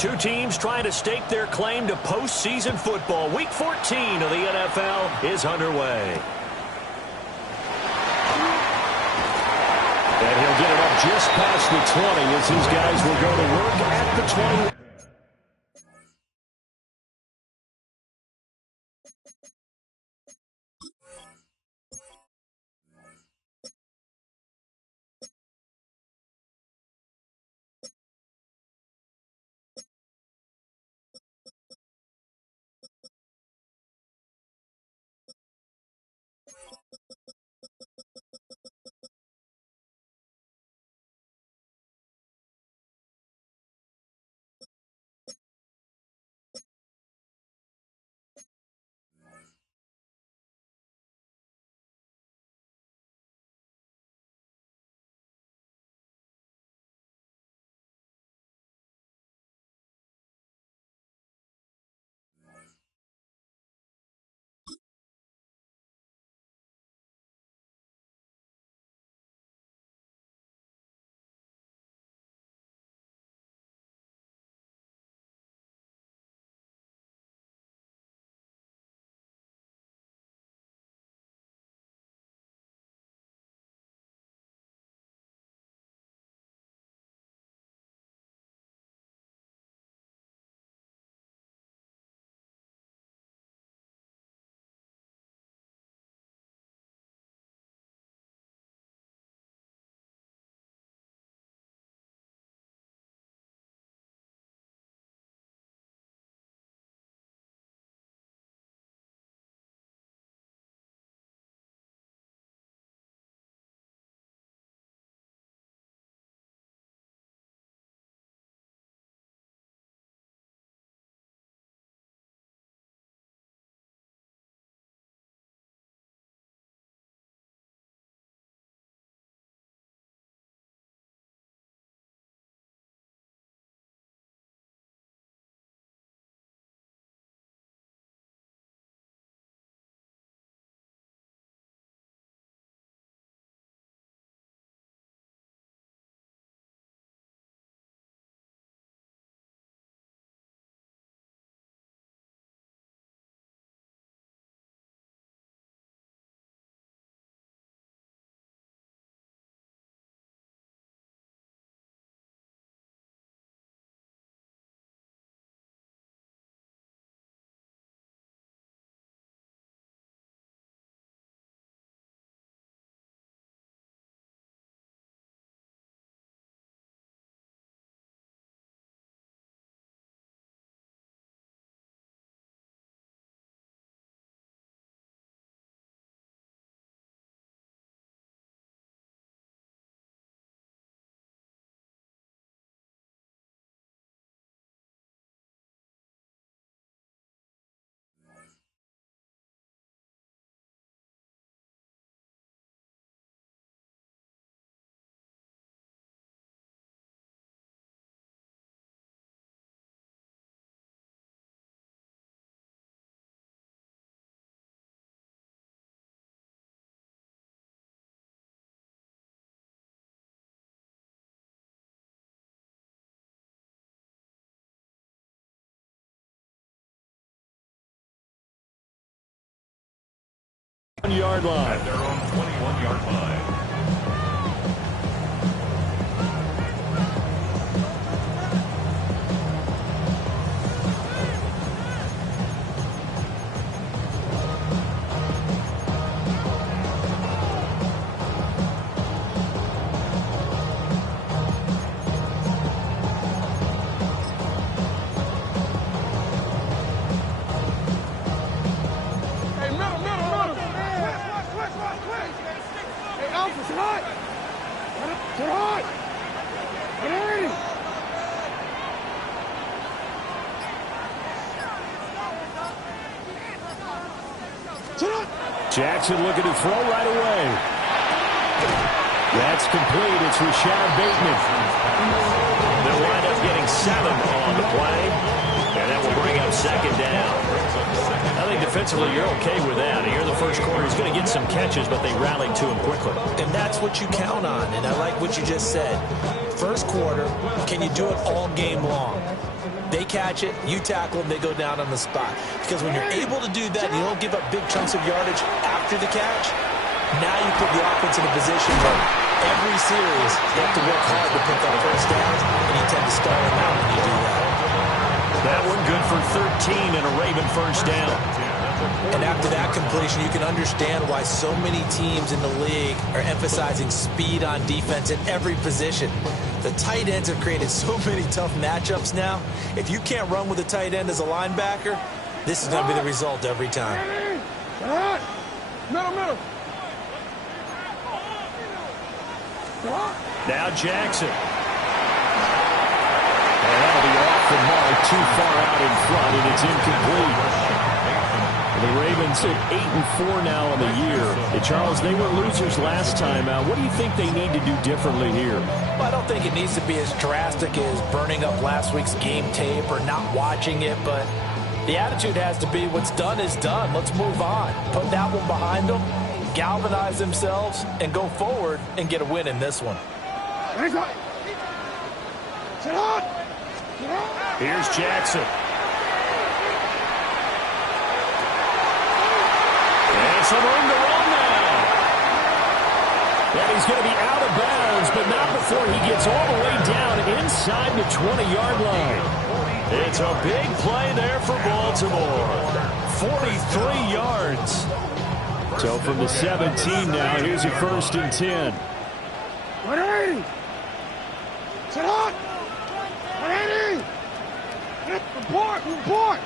Two teams trying to stake their claim to postseason football. Week 14 of the NFL is underway. And he'll get it up just past the 20 as his guys will go to work at the 20. Yard line. At their own 21-yard line. Jackson looking to throw right away. That's complete. It's Rashad Bateman. They'll wind up getting 7 on the play. And that will bring up second down. I think defensively you're okay with that. Here in the first quarter, he's going to get some catches, but they rallied to him quickly. And that's what you count on, and I like what you just said. First quarter, can you do it all game long? They catch it, you tackle them, they go down on the spot. Because when you're able to do that, you don't give up big chunks of yardage after the catch. Now you put the offense in a position where every series you have to work hard to pick up first downs, and you tend to stall them out when you do that. That one good for 13 and a Raven first down. And after that completion, you can understand why so many teams in the league are emphasizing speed on defense in every position. The tight ends have created so many tough matchups now. If you can't run with a tight end as a linebacker, this is going to be the result every time. Middle. Now Jackson. And that'll be off the mark, too far out in front, and it's incomplete. The Ravens at 8-4 now on the year. And Charles, they were losers last time out. What do you think they need to do differently here? Well, I don't think it needs to be as drastic as burning up last week's game tape or not watching it, but the attitude has to be what's done is done. Let's move on. Put that one behind them, galvanize themselves, and go forward and get a win in this one. Here's Jackson. And some room to run now. And he's going to be out of bounds, but not before he gets all the way down inside the 20-yard line. It's a big play there for Baltimore. 43 yards. So from the 17 now, here's a 1st and 10. 180. Sit on. 180. Report.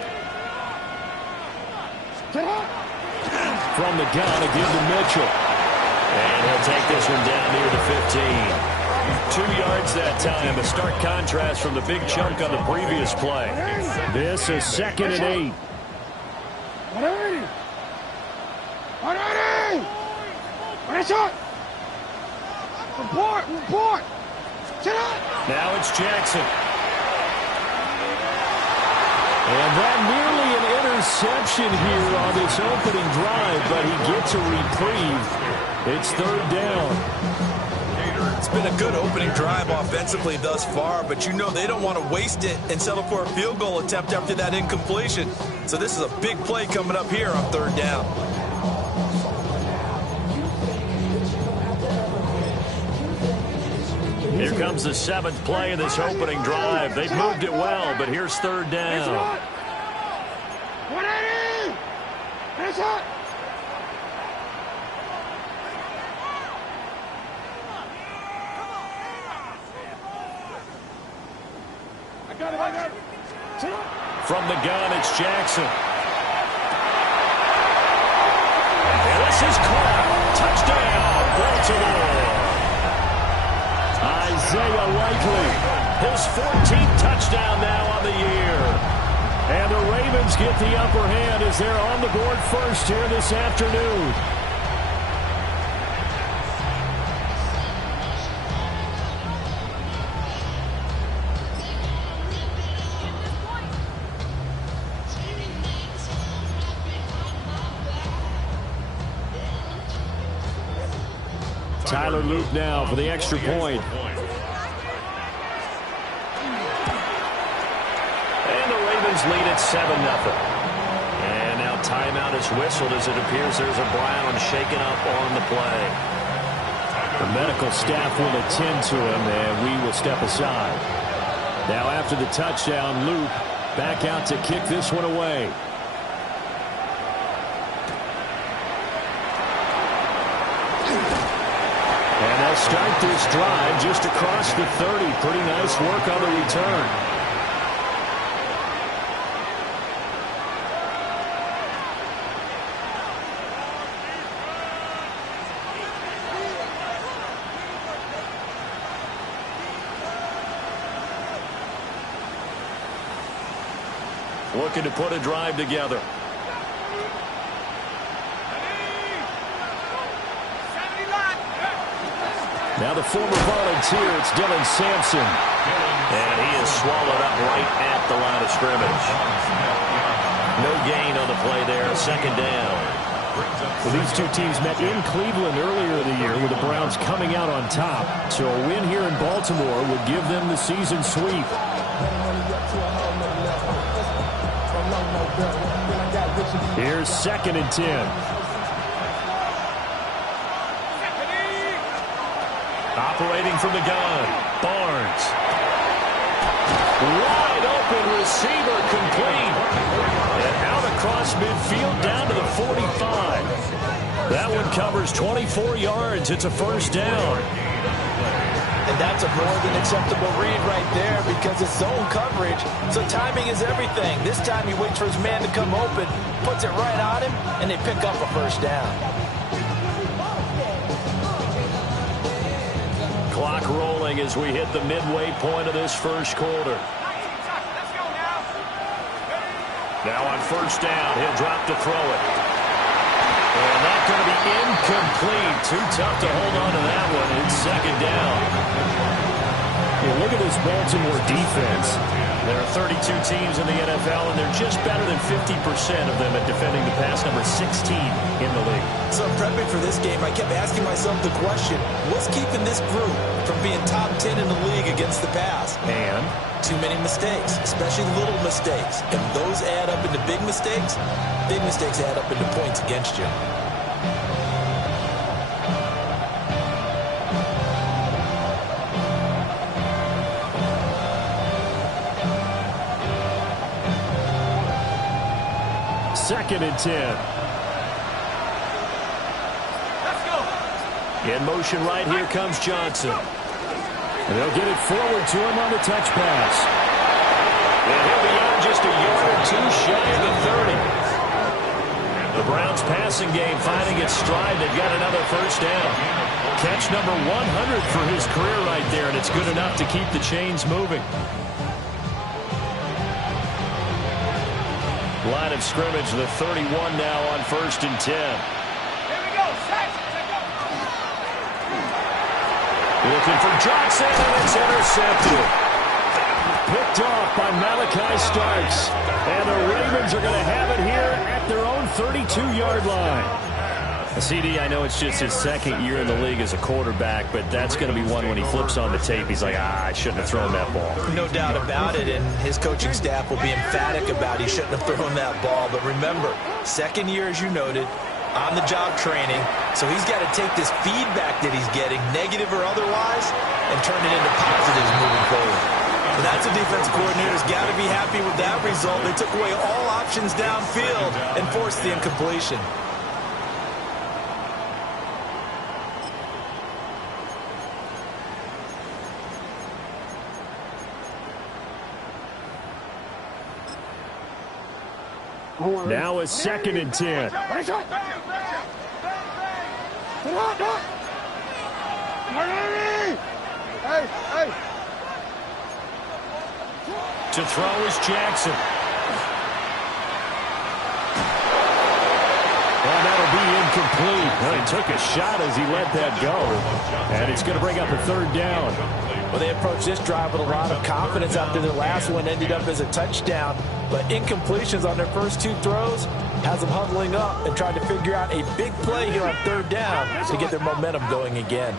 Sit on. From the gun, again to Mitchell. And he'll take this one down near the 15. 2 yards that time. A stark contrast from the big chunk on the previous play. This is 2nd and 8. 180. 180. What shot? Report. Sit on. Now it's Jackson. And that nearly an interception here on this opening drive, but he gets a reprieve. It's 3rd down. It's been a good opening drive offensively thus far, but you know they don't want to waste it and settle for a field goal attempt after that incompletion. So this is a big play coming up here on 3rd down. Here comes the 7th play of this opening drive. They've moved it well, but here's 3rd down. 180. Finish it. I got it. Sit on. From the gun, it's Jackson. And this is caught. Touchdown, Baltimore. Isaiah Likely, his 14th touchdown now on the year. And the Ravens get the upper hand as they're on the board first here this afternoon. Tyler Luke now for the extra point. And the Ravens lead at 7-0. And now timeout is whistled as it appears there's a Brown shaken up on the play. The medical staff will attend to him, and we will step aside. Now after the touchdown, Luke back out to kick this one away. And they'll start this drive just across the 30. Pretty nice work on the return. Looking to put a drive together. Now the former volunteer, it's Dylan Sampson. And he is swallowed up right at the line of scrimmage. No gain on the play there, second down. Well, these two teams met in Cleveland earlier in the year with the Browns coming out on top. So a win here in Baltimore would give them the season sweep. Here's 2nd and 10. Operating from the gun, Barnes. Wide open receiver, complete. And out across midfield down to the 45. That one covers 24 yards. It's a first down. And that's a more than acceptable read right there because it's zone coverage, so timing is everything. This time he waits for his man to come open, puts it right on him, and they pick up a first down. Clock rolling as we hit the midway point of this first quarter. Now on first down, he'll drop to throw it. And that's going to be incomplete. Too tough to hold on to that one. It's second down. Yeah, look at this Baltimore defense. There are 32 teams in the NFL, and they're just better than 50% of them at defending the pass, number 16 in the league. So prepping for this game, I kept asking myself the question, what's keeping this group from being top 10 in the league against the pass? And too many mistakes, especially little mistakes. And those add up into big mistakes. Big mistakes add up into points against you. Second and 10. Let's go. In motion right here comes Johnson. And they'll get it forward to him on the touch pass. And he'll be out just a yard or two shy of the 30. The Browns passing game finding its stride. They've got another first down. Catch number 100 for his career right there, and it's good enough to keep the chains moving. Line of scrimmage, the 31 now on 1st and 10. Here we go. Set. Looking for Johnson, and it's intercepted. Picked off by Malachi Starks. And the Ravens are going to have it here at their own 32-yard line. CD, I know it's just his second year in the league as a quarterback, but that's going to be one when he flips on the tape. He's like, I shouldn't have thrown that ball. No doubt about it, and his coaching staff will be emphatic about he shouldn't have thrown that ball. But remember, second year, as you noted, on-the-job training, so he's got to take this feedback that he's getting, negative or otherwise, and turn it into positives moving forward. But that's a defense coordinator's got to be happy with that result. They took away all options downfield and forced the incompletion. Now a 2nd and 10. To throw is Jackson. And that'll be incomplete. Well, he took a shot as he let that go. And it's going to bring up a 3rd down. Well, they approached this drive with a lot of confidence after their last one ended up as a touchdown. But incompletions on their first 2 throws has them huddling up and trying to figure out a big play here on 3rd down to get their momentum going again.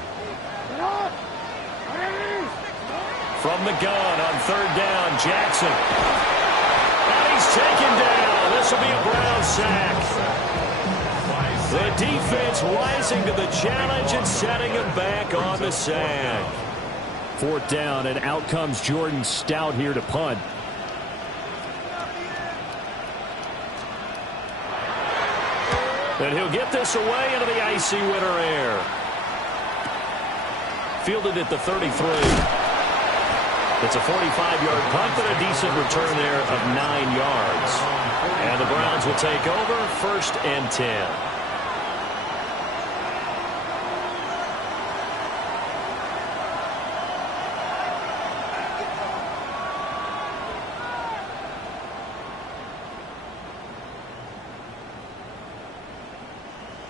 From the gun on 3rd down, Jackson. And he's taken down. This will be a Brown sack. The defense rising to the challenge and setting him back on the sack. 4th down, and out comes Jordan Stout here to punt. And he'll get this away into the icy winter air. Fielded at the 33. It's a 45-yard punt, but a decent return there of 9 yards. And the Browns will take over 1st and 10.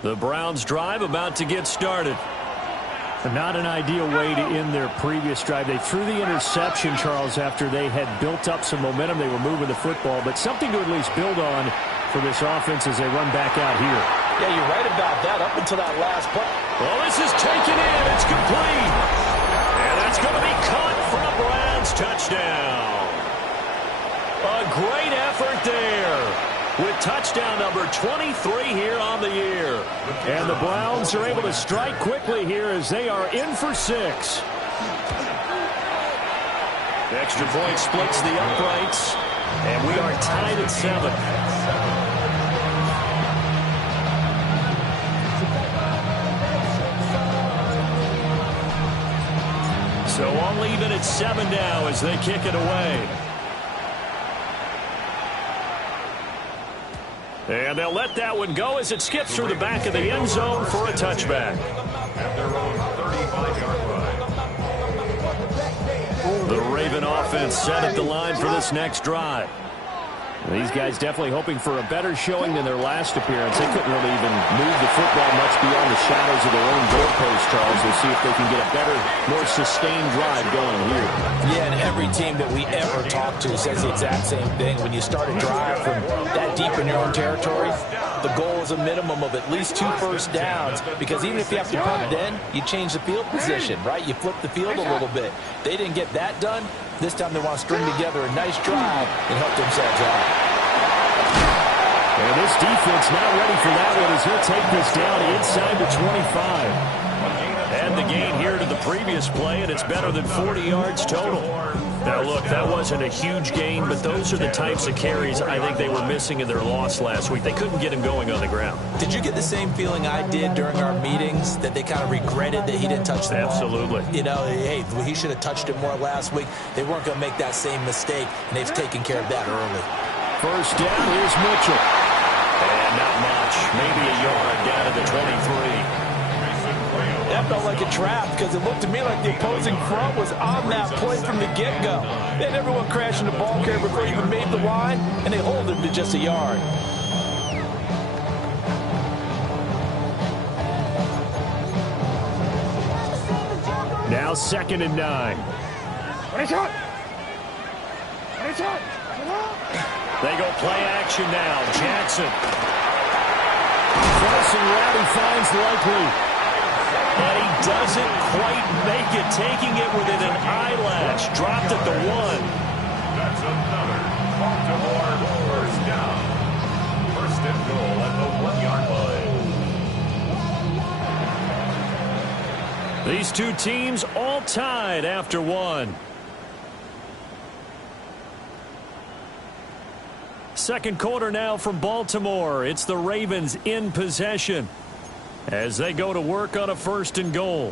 The Browns drive about to get started. Not an ideal way to end their previous drive. They threw the interception, Charles, after they had built up some momentum. They were moving the football, but something to at least build on for this offense as they run back out here. Yeah, you're right about that up until that last play. Well, this is taken in. It's complete. And that's going to be caught for a Browns touchdown. A great effort there, with touchdown number 23 here on the year. And the Browns are able to strike quickly here as they are in for 6. The extra point splits the uprights, and we are tied at 7. So all even at 7 now as they kick it away. And they'll let that one go as it skips through the back of the end zone for a touchback. At their own 35-yard line. The Raven offense set at the line for this next drive. These guys definitely hoping for a better showing than their last appearance. They couldn't really even move the football much beyond the shadows of their own goalpost, Charles. We'll see if they can get a better, more sustained drive going here. Yeah, and every team that we ever talk to says the exact same thing. When you start a drive from that deep in your own territory, the goal is a minimum of at least 2 first downs, because even if you have to punt it in, you change the field position, right? You flip the field a little bit. They didn't get that done. This time they want to string together a nice drive and help themselves out. And this defense not ready for that one as he'll take this down inside the 25. And the gain here to the previous play, and it's better than 40 yards total. Now, look, that wasn't a huge gain, but those are the types of carries I think they were missing in their loss last week. They couldn't get him going on the ground. Did you get the same feeling I did during our meetings, that they kind of regretted that he didn't touch the ball? Absolutely. You know, hey, he should have touched it more last week. They weren't going to make that same mistake, and they've taken care of that early. First down, here's Mitchell. And not much, maybe a yard down to the 23. That felt like a trap, because it looked to me like the opposing front was on that play from the get-go. They had everyone crashing the ball carrier before he even made the line, and they hold him to just a yard. Now 2nd and 9. They go play action now. Jackson. Crossing route, he finds Likely. And he doesn't quite make it, taking it within an eyelash. Dropped at the 1. That's another Baltimore first down. First and goal at the 1-yard line. These two teams all tied after 1. Second quarter now from Baltimore. It's the Ravens in possession as they go to work on a 1st and goal.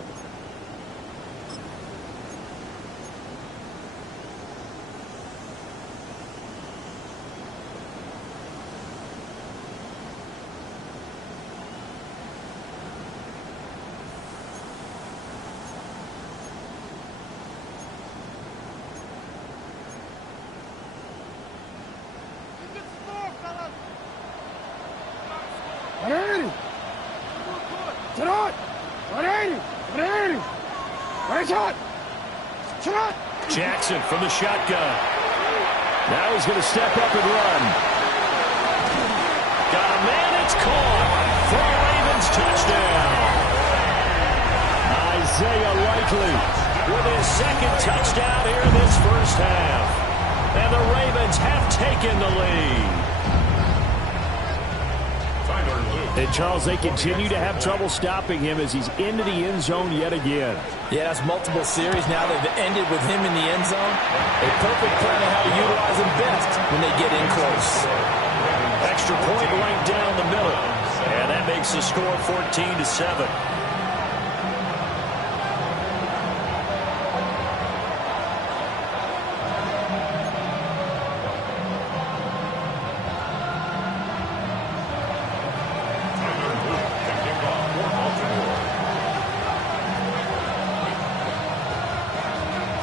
Jackson from the shotgun. Now he's going to step up and run. Got a man, it's caught for a Ravens touchdown. Isaiah Likely With his 2nd touchdown here in this first half. And the Ravens have taken the lead. And, Charles, they continue to have trouble stopping him as he's into the end zone yet again. Yeah, that's multiple series now. They've ended with him in the end zone. A perfect plan of how to utilize him best when they get in close. Extra point right down the middle. And that makes the score 14-7.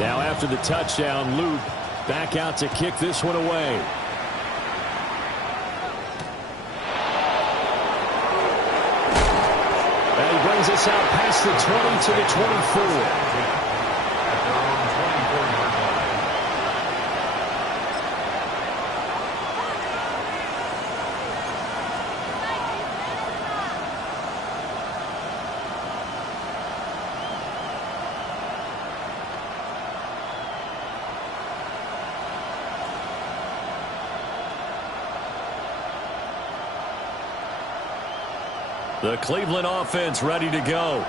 Now after the touchdown, Luke back out to kick this one away. And he brings brings us out past the 20 to the 24. The Cleveland offense ready to go.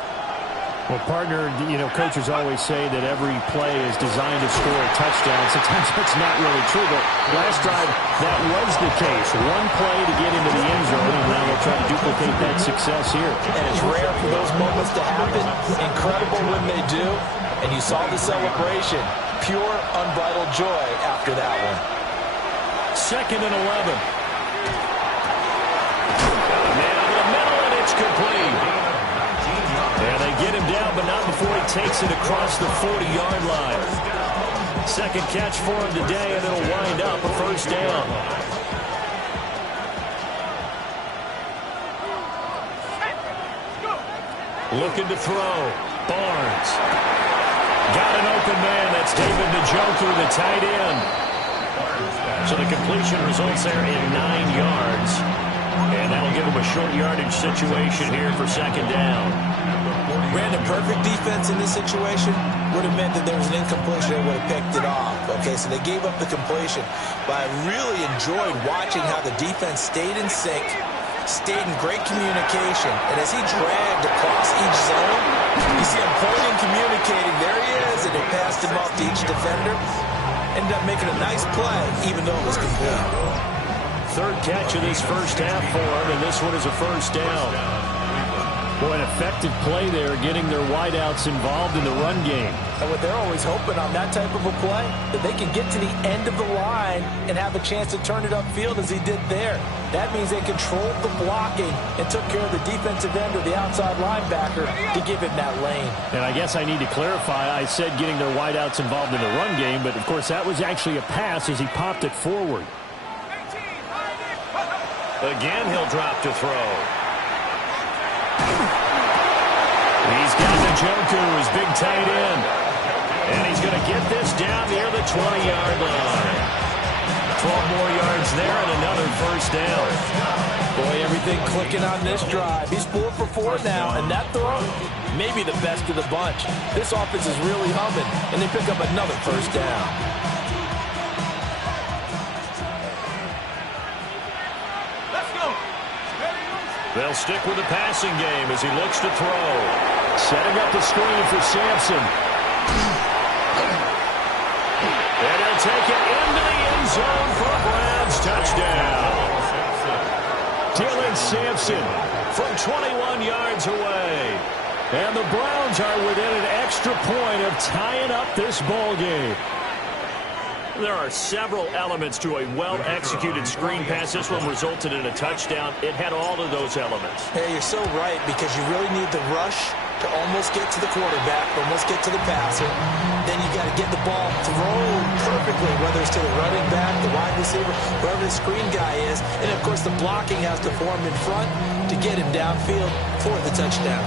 Well, partner, coaches always say that every play is designed to score a touchdown. Sometimes that's not really true, but last drive, that was the case. One play to get into the end zone, and now they'll try to duplicate that success here. And it's rare for those moments to happen. Incredible when they do. And you saw the celebration. Pure, unbridled joy after that one. 2nd and 11. Complete. And they get him down, but not before he takes it across the 40-yard line. 2nd catch for him today, and it'll wind up a 1st down. Looking to throw. Barnes. Got an open man. That's David Njoku, the tight end. So the completion results there in 9 yards. And that'll give him a short yardage situation here for 2nd down. Brandon, perfect defense in this situation would have meant that there was an incompletion and would have picked it off. Okay, so they gave up the completion. But I really enjoyed watching how the defense stayed in sync, stayed in great communication. And as he dragged across each zone, you see him pointing, communicating. There he is, and they passed him off to each defender. Ended up making a nice play, even though it was complete. 3rd catch of this 1st half for him, and this one is a 1st down. Boy, an effective play there, getting their wideouts involved in the run game. And what they're always hoping on that type of a play, that they can get to the end of the line and have a chance to turn it upfield as he did there. That means they controlled the blocking and took care of the defensive end or the outside linebacker to give him that lane. And I guess I need to clarify, I said getting their wideouts involved in the run game, but of course that was actually a pass as he popped it forward. Again, he'll drop to throw. He's got Njoku, his big tight end. And he's going to get this down near the 20-yard line. 12 more yards there and another 1st down. Boy, everything clicking on this drive. He's 4 for 4 now, and that throw, maybe the best of the bunch. This offense is really humming, and they pick up another 1st down. They'll stick with the passing game as he looks to throw. Setting up the screen for Sampson. And he'll take it into the end zone for a Browns touchdown. Dylan Sampson from 21 yards away. And the Browns are within an extra point of tying up this ball game. There are several elements to a well-executed screen pass. This one resulted in a touchdown. It had all of those elements. Hey, you're so right, because you really need the rush to almost get to the quarterback, almost get to the passer. Then you got to get the ball thrown perfectly, whether it's to the running back, the wide receiver, wherever the screen guy is. And, of course, the blocking has to form in front to get him downfield for the touchdown.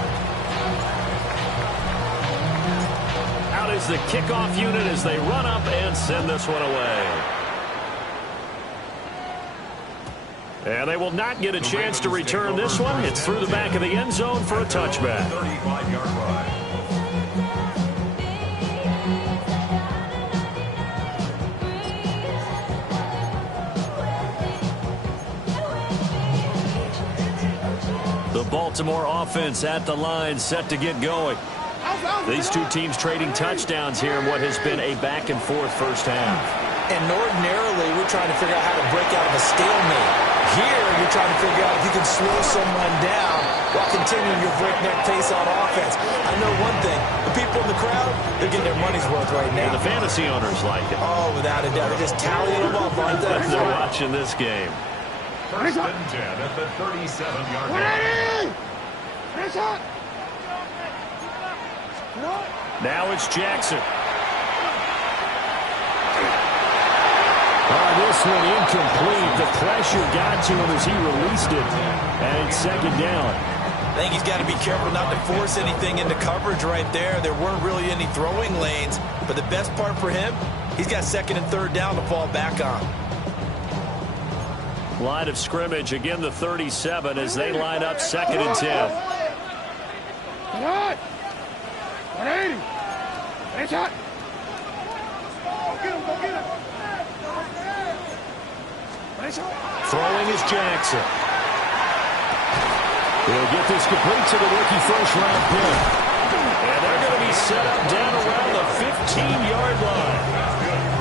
Is the kickoff unit as they run up and send this one away. And they will not get a chance to return this one. It's through the back of the end zone for a touchback. 35-yard run. The Baltimore offense at the line, set to get going. These two teams trading touchdowns here in what has been a back-and-forth 1st half. And ordinarily, we're trying to figure out how to break out of a stalemate. Here, you're trying to figure out if you can slow someone down while continuing your breakneck pace on offense. I know one thing. The people in the crowd, they're getting their money's worth right now. And the fantasy owners like it. Oh, without a doubt. They're just tallying them up, aren't they? They're watching this game. 1st and 10 at the 37-yard line. Now it's Jackson. This one incomplete. The pressure got to him as he released it. And it's 2nd down. I think he's got to be careful not to force anything into coverage right there. There weren't really any throwing lanes, but the best part for him, he's got second and third down to fall back on. Line of scrimmage, again the 37 as they line up second and 10. What? 180. Nice shot. Go get him, go get him. Nice shot. Throwing is Jackson. He'll get this complete to the rookie first-round pick. And they're going to be set up down around the 15-yard line.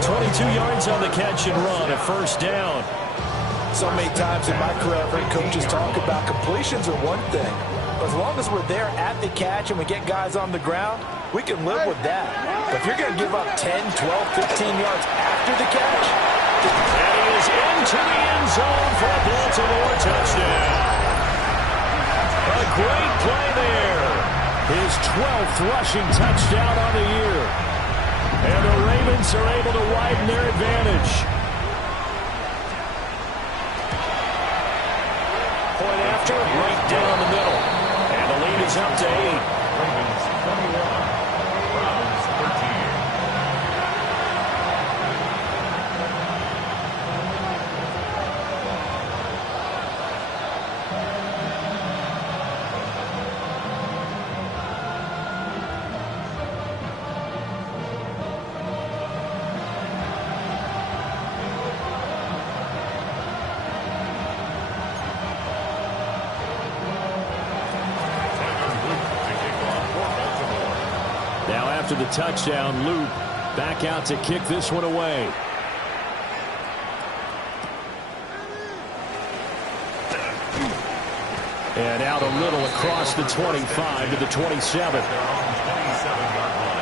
22 yards on the catch and run, a first down. So many times in my career, I've heard coaches talk about completions are one thing. But as long as we're there at the catch and we get guys on the ground, we can live with that. But if you're going to give up 10, 12, 15 yards after the catch. And he is into the end zone for a Baltimore touchdown. A great play there. His 12th rushing touchdown on the year. And the Ravens are able to widen their advantage. Point after, right down the middle. And the lead is up to 8. Ravens 21, Browns 13. After the touchdown, Loop back out to kick this one away. And out a little across the 25 to the 27. They're on 27-yard line.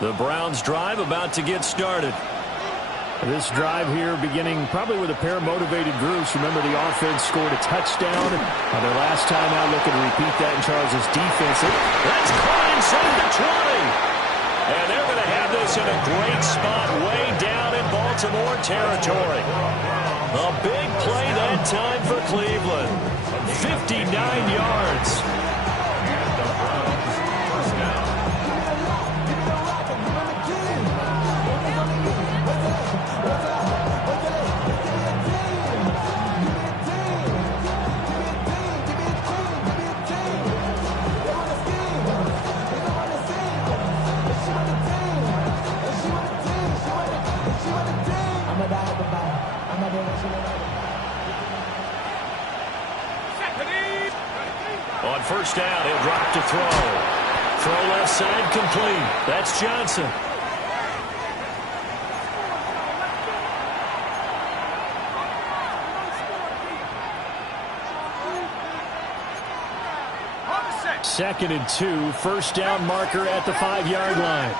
The Browns drive about to get started. This drive here beginning probably with a pair of motivated groups. Remember, the offense scored a touchdown on their last time out. Looking to repeat that in Charles' defense. That's caught inside the 20. And they're going to have this in a great spot way down in Baltimore territory. A big play that time for Cleveland. 59 yards. And the Browns first down. On first down, he'll drop to throw. Throw left side complete. That's Johnson. Second and 2, first down marker at the 5-yard line.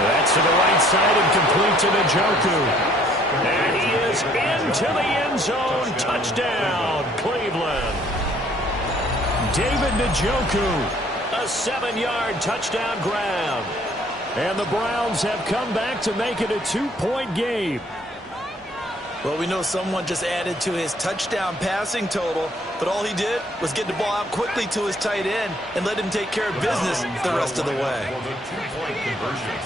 That's to the right side and complete to Njoku. And he is into the end zone. Touchdown, Cleveland. David Njoku. A 7-yard touchdown grab. And the Browns have come back to make it a 2-point game. Well, we know someone just added to his touchdown passing total, but all he did was get the ball out quickly to his tight end and let him take care of business the rest of the way. For the 2-point conversion.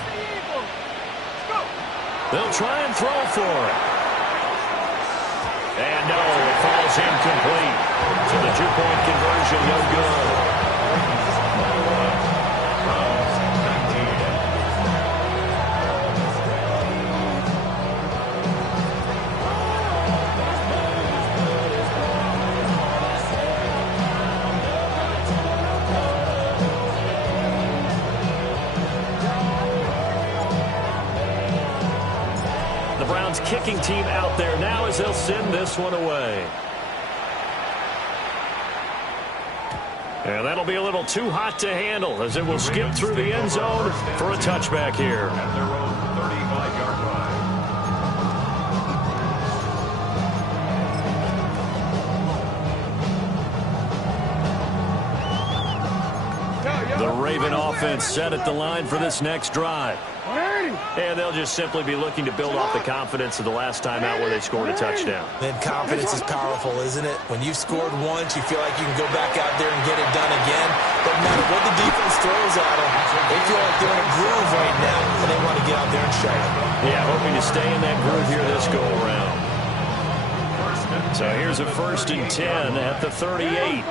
They'll try and throw for it. And no, it falls incomplete. So the 2-point conversion, no good. Kicking team out there now as they'll send this one away. And that'll be a little too hot to handle as it will skip through the end zone for a touchback here. At their own 35. Raven offense set at the line for this next drive. And they'll just simply be looking to build off the confidence of the last time out where they scored a touchdown. And confidence is powerful, isn't it? When you've scored once, you feel like you can go back out there and get it done again. But no matter what the defense throws at them, they feel like they're in a groove right now, and they want to get out there and show it. Yeah, hoping to stay in that groove here this go-around. So here's a 1st and 10 at the 38.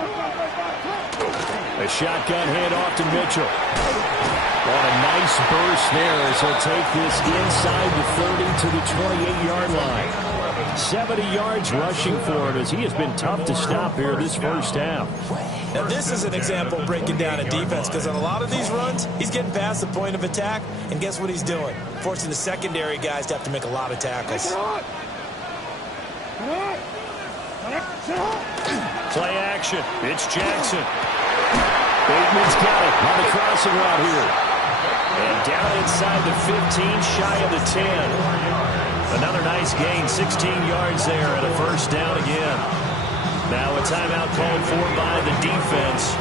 A shotgun handoff to Mitchell. What a nice burst there as he'll take this inside the 30 to the 28-yard line. 70 yards rushing for him as he has been tough to stop here this first half. Now this is an example of breaking down a defense because on a lot of these runs, he's getting past the point of attack, and guess what he's doing? Forcing the secondary guys to have to make a lot of tackles. Play action. It's Jackson. Bateman's got it on the crossing route here. And down inside the 15, shy of the 10. Another nice gain, 16 yards there and a 1st down again. Now a timeout called for by the defense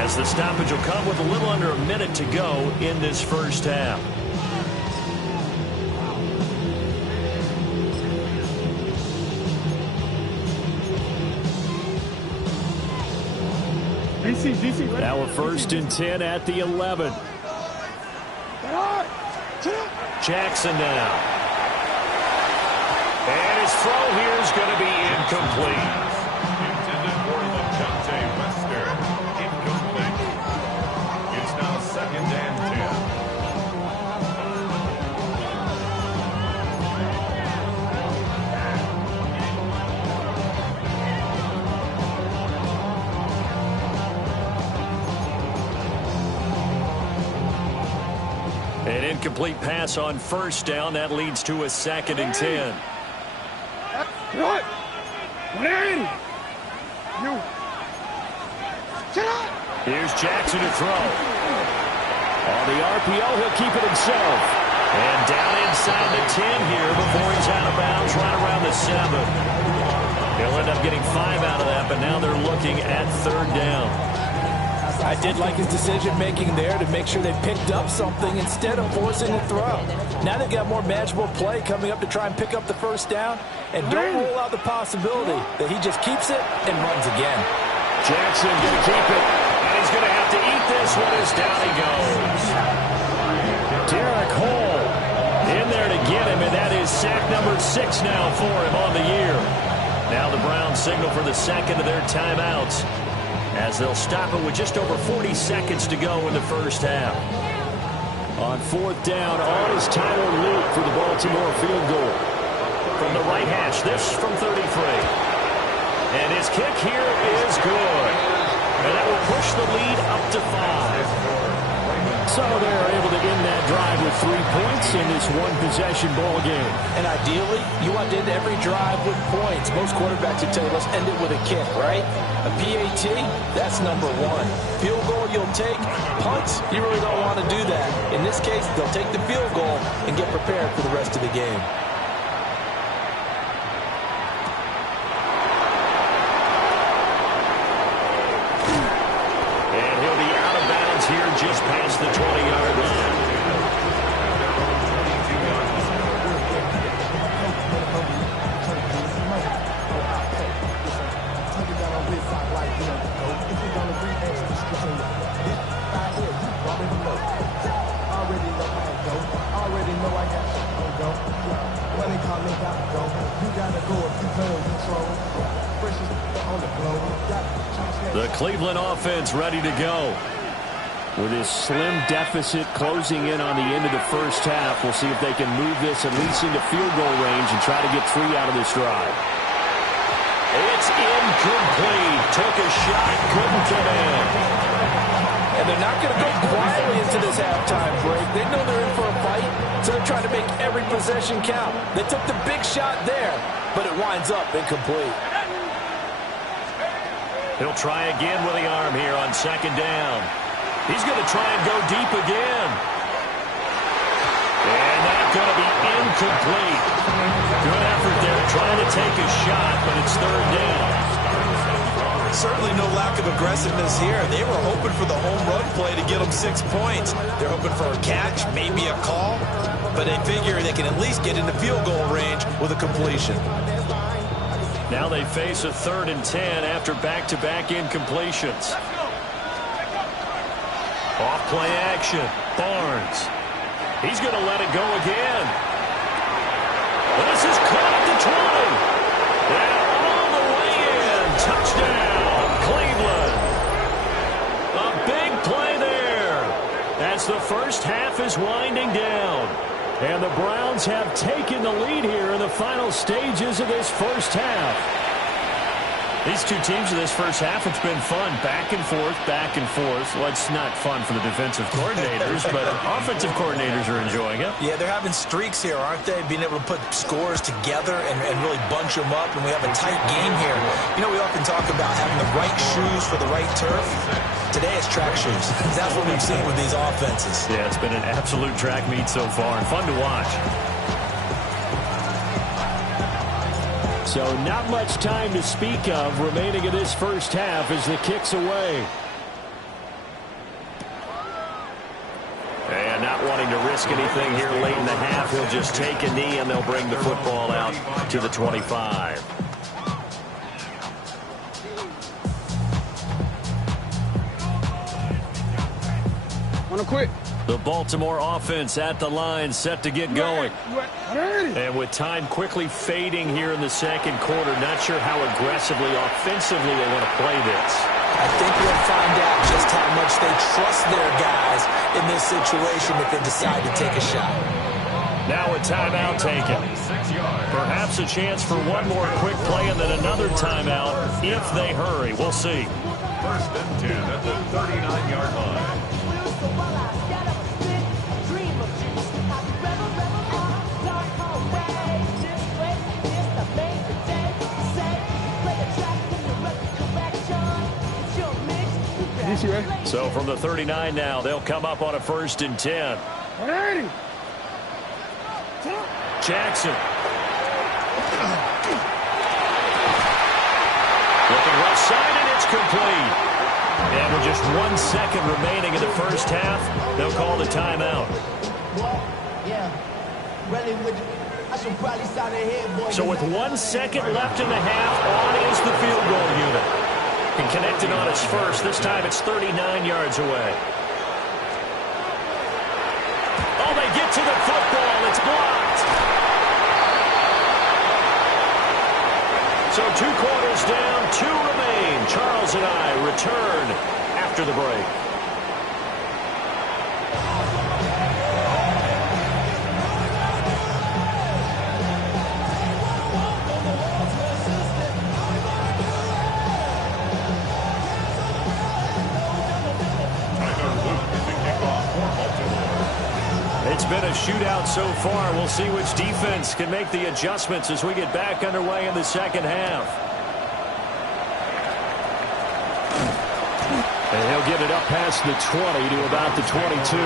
as the stoppage will come with a little under a minute to go in this first half. Now a 1st and 10 at the 11. Jackson now. And his throw here is going to be incomplete. Intended for LaJohntay Wester. Incomplete. It's now 2nd and 10. An incomplete pass on 1st down. That leads to a 2nd and 10. Here's Jackson to throw. On the RPO, he'll keep it himself. And down inside the 10 here before he's out of bounds right around the 7. He'll end up getting 5 out of that, but now they're looking at 3rd down. I did like his decision-making there to make sure they picked up something instead of forcing the throw. Now they've got more manageable play coming up to try and pick up the 1st down. And don't rule out the possibility that he just keeps it and runs again. Jackson going to keep it. And he's going to have to eat this one as down he goes. Derek Hall in there to get him, and that is sack number 6 now for him on the year. Now the Browns signal for the 2nd of their timeouts, as they'll stop it with just over 40 seconds to go in the first half. On 4th down, on is Tyler Luke for the Baltimore field goal. From the right hash, this from 33. And his kick here is good. And that will push the lead up to 5. So they're able to end that drive with 3 points in this one-possession ball game. And ideally, you want to end every drive with points. Most quarterbacks would tell you, let's end it with a kick, right? A PAT, that's number 1. Field goal you'll take. Punts, you really don't want to do that. In this case, they'll take the field goal and get prepared for the rest of the game. And he'll be out of bounds here just past the 20-yard line. The Cleveland offense ready to go. With his slim deficit closing in on the end of the first half, we'll see if they can move this at least into field goal range and try to get 3 out of this drive. It's incomplete. Took a shot, couldn't get in. And they're not going to go quietly into this halftime break. They know they're in for a fight, so they're trying to make every possession count. They took the big shot there, but it winds up incomplete. He'll try again with the arm here on 2nd down. He's going to try and go deep again. And that's going to be incomplete. Good effort there trying to take a shot, but it's 3rd down. Certainly no lack of aggressiveness here. They were hoping for the home run play to get them 6 points. They're hoping for a catch, maybe a call, but they figure they can at least get into field goal range with a completion. Now they face a 3rd and 10 after back-to-back incompletions. Off play action. Barnes. He's going to let it go again. This is caught at the 20. And all the way in. Touchdown, Cleveland. A big play there as the first half is winding down. And the Browns have taken the lead here in the final stages of this first half. These two teams in this first half, it's been fun. Back and forth, back and forth. Well, it's not fun for the defensive coordinators, but offensive coordinators are enjoying it. Yeah, they're having streaks here, aren't they? Being able to put scores together and really bunch them up, and we have a tight game here. You know, we often talk about having the right shoes for the right turf. Today it's track shoes. That's what we've seen with these offenses. Yeah, it's been an absolute track meet so far, and fun to watch. So not much time to speak of remaining in this first half as the kick's away. And not wanting to risk anything here late in the half, he'll just take a knee and they'll bring the football out to the 25. Wanna quit? The Baltimore offense at the line, set to get going. And with time quickly fading here in the second quarter, not sure how aggressively, offensively they want to play this. I think we'll find out just how much they trust their guys in this situation if they decide to take a shot. Now a timeout taken. Perhaps a chance for one more quick play and then another timeout if they hurry. We'll see. 1st and 10 at the 39-yard line. So from the 39 now, they'll come up on a 1st and 10. 180. Jackson. Looking left side, and it's complete. And with just 1 second remaining in the first half, they'll call the timeout. So with 1 second left in the half, on is the field goal unit. And connected on its first. This time it's 39 yards away. Oh, they get to the football. It's blocked. So 2 quarters down, 2 remain. Charles and I return after the break. It's been a shootout so far. We'll see which defense can make the adjustments as we get back underway in the second half. And he'll get it up past the 20 to about the 22.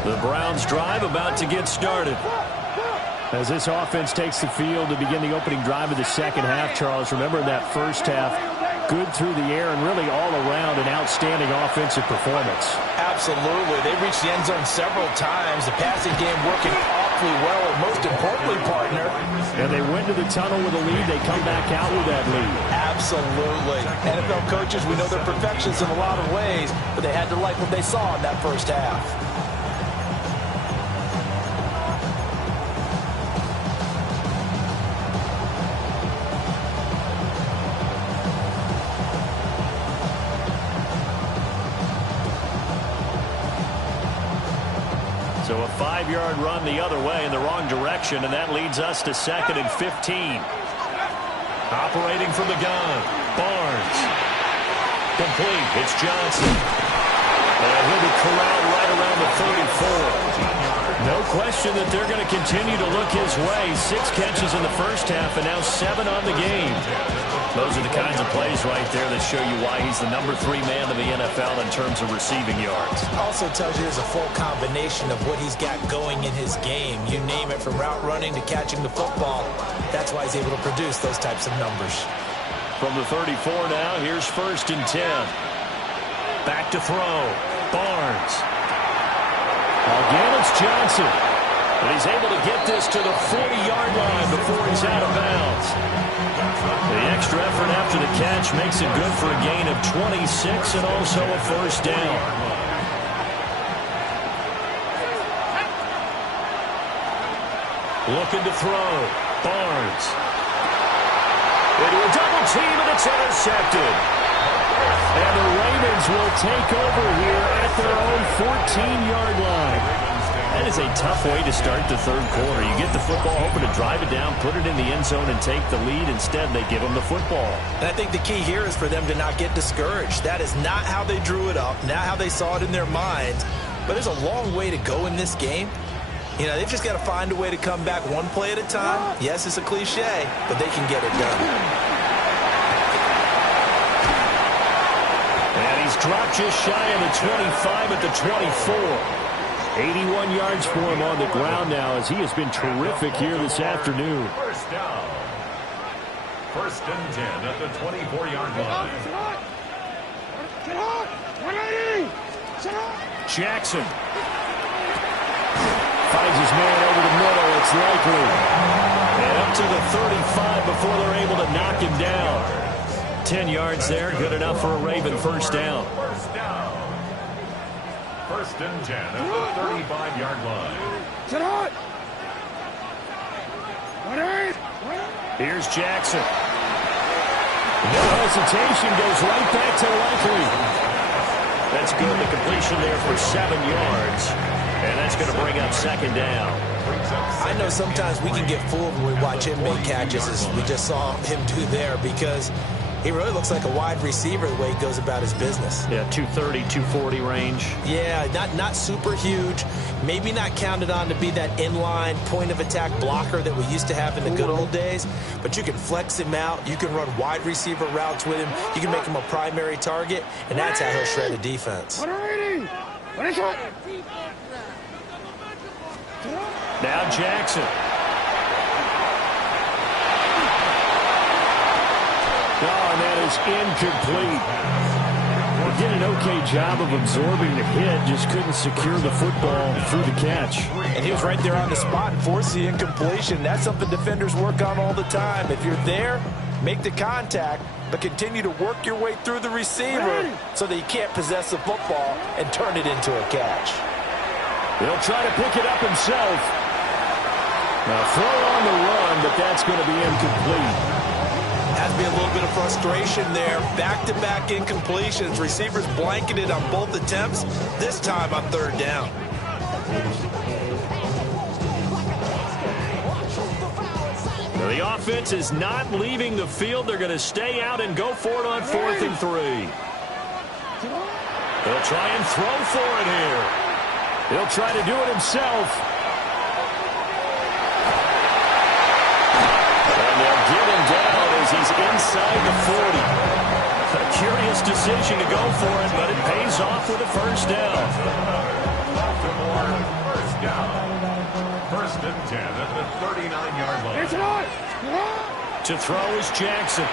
The Browns drive about to get started. As this offense takes the field to begin the opening drive of the second half, Charles, remember in that first half, good through the air and really all around an outstanding offensive performance. Absolutely. They reached the end zone several times. The passing game working awfully well, and most importantly, partner. And they went to the tunnel with a lead. They come back out with that lead. Absolutely. NFL coaches, we know they're perfectionists in a lot of ways, but they had to like what they saw in that first half. So a 5-yard run the other way in the wrong direction, and that leads us to 2nd and 15. Operating from the gun, Barnes. Complete, it's Johnson. And he'll be corralled right around the 34. No question that they're going to continue to look his way. 6 catches in the first half and now 7 on the game. Those are the kinds of plays right there that show you why he's the #3 man in the NFL in terms of receiving yards. Also tells you there's a full combination of what he's got going in his game. You name it, from route running to catching the football. That's why he's able to produce those types of numbers. From the 34 now, here's 1st and 10. Back to throw. Barnes. Again, it's Johnson. And he's able to get this to the 40-yard line before he's out of bounds. The extra effort after the catch makes it good for a gain of 26 and also a 1st down. Looking to throw. Barnes. Into a double team, and it's intercepted. And the Ravens will take over here at their own 14-yard line. That is a tough way to start the 3rd quarter. You get the football, hoping to drive it down, put it in the end zone, and take the lead. Instead, they give them the football. And I think the key here is for them to not get discouraged. That is not how they drew it up, not how they saw it in their minds. But there's a long way to go in this game. You know, they've just got to find a way to come back one play at a time. Yes, it's a cliche, but they can get it done. And he's dropped just shy of the 25 at the 24. 81 yards for him on the ground now, as he has been terrific here this afternoon. 1st down. 1st and 10 at the 24-yard line. Jackson finds his man over the middle. It's Likely. And up to the 35 before they're able to knock him down. 10 yards there, good enough for a Raven 1st down. 1st down. 1st and 10 at the 35-yard line. Here's Jackson. No hesitation, goes right back to Likely. That's good. The completion there for 7 yards. And that's going to bring up 2nd down. I know sometimes we can get fooled when we watch him make catches, as we just saw him do there, because he really looks like a wide receiver the way he goes about his business. Yeah, 230, 240 range. Yeah, not super huge. Maybe not counted on to be that inline point-of-attack blocker that we used to have in the good old days. But you can flex him out. You can run wide receiver routes with him. You can make him a primary target, and that's how he'll shred a defense. Now Jackson. Oh, and that is incomplete. He did an okay job of absorbing the hit, just couldn't secure the football through the catch. And he was right there on the spot and forced the incompletion. That's something defenders work on all the time. If you're there, make the contact, but continue to work your way through the receiver so that you can't possess the football and turn it into a catch. He'll try to pick it up himself. Now throw on the run, but that's going to be incomplete. Has to be a little bit of frustration there. Back-to-back incompletions. Receivers blanketed on both attempts, this time on 3rd down. Now the offense is not leaving the field. They're going to stay out and go for it on 4th and 3. They'll try and throw for it here. He'll try to do it himself. He's inside the 40. A curious decision to go for it, but it pays off with a 1st down. 1st down. 1st and 10 at the 39-yard line. To throw is Jackson.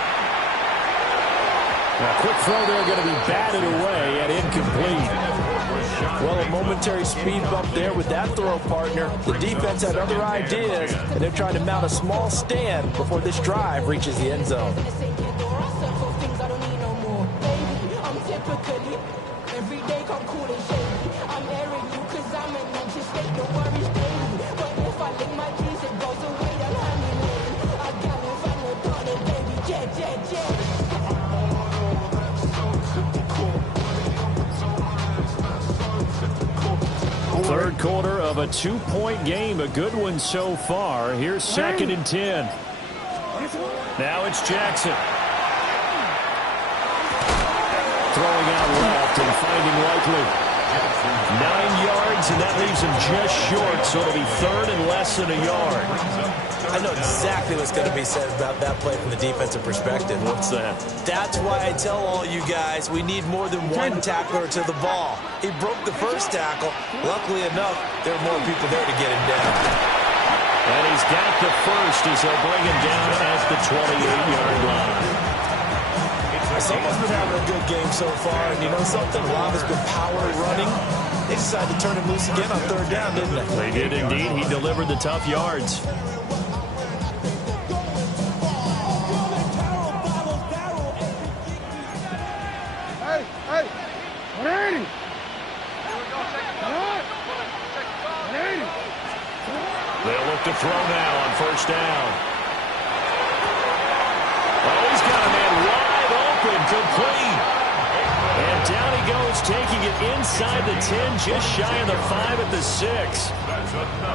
A quick throw there, going to be batted away and incomplete. Well, a momentary speed bump there with that throw, partner. The defense had other ideas, and they're trying to mount a small stand before this drive reaches the end zone. Third quarter of a 2-point game, a good one so far. Here's 2nd and 10. Now it's Jackson. Throwing out left and finding Likely. 9 yards, and that leaves him just short, so it'll be third and less than a yard. I know exactly what's going to be said about that play from the defensive perspective. What's that? That's why I tell all you guys we need more than one tackler to the ball. He broke the first tackle. Luckily enough, there were more people there to get him down. And he's got the first as they'll bring him down at the 28-yard line. Someone's been having a good game so far, and you know something? Rob has been power running. They decided to turn him loose again on third down, didn't they? They did indeed. He delivered the tough yards. Hey, 180. They'll look to throw now on first down. Oh, he's got a man wide open, complete. And down he goes, taking it inside the 10, just shy of the 5 at the 6.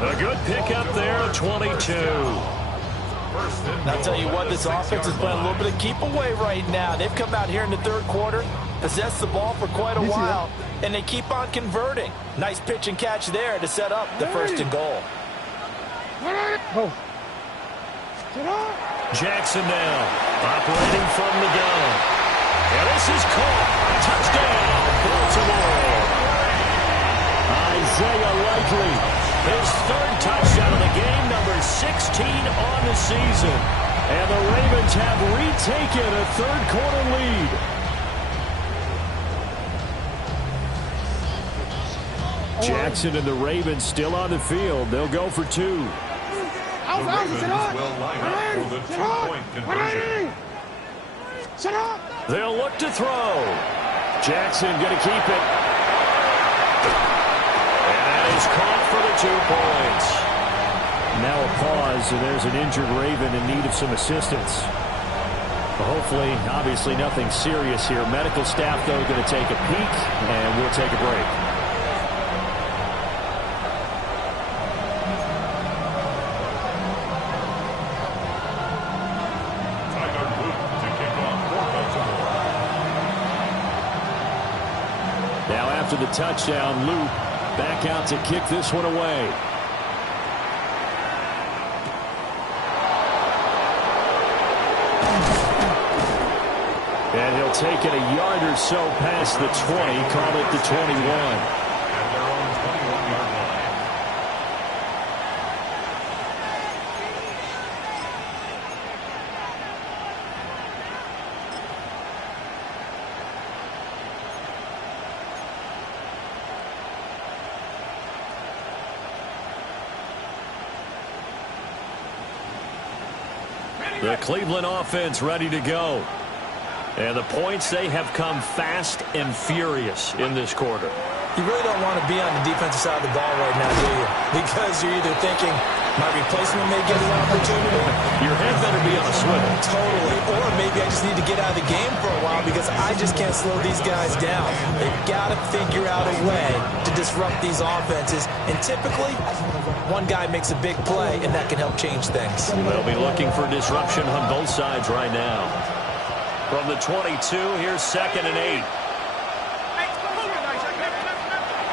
A good pickup there at 22. And I'll tell you what, this offense is playing a little bit of keep away right now. They've come out here in the third quarter, possessed the ball for quite a while, and they keep on converting. Nice pitch and catch there to set up the first and goal. Jackson now, operating from the gun. And this is caught. Touchdown, Baltimore. Isaiah Likely, his third touchdown of the game, number 16 on the season. And the Ravens have retaken a third-quarter lead. Jackson and the Ravens still on the field. They'll go for 2. The Ravens will line up for the two-point conversion. They'll look to throw. Jackson going to keep it. And that is caught for the 2 points. Now a pause, and there's an injured Raven in need of some assistance. Hopefully, obviously nothing serious here. Medical staff, though, going to take a peek, and we'll take a break. After the touchdown, Luke back out to kick this one away. And he'll take it a yard or so past the 20, call it the 21. At their own 21-yard line. The Cleveland offense ready to go. And the points, they have come fast and furious in this quarter. You really don't want to be on the defensive side of the ball right now, do you? Because you're either thinking, my replacement may get an opportunity. Your head better be on a swivel. Totally. Or maybe I just need to get out of the game for a while because I just can't slow these guys down. They've got to figure out a way to disrupt these offenses. And typically, one guy makes a big play, and that can help change things. They'll be looking for disruption on both sides right now. From the 22, here's 2nd and 8.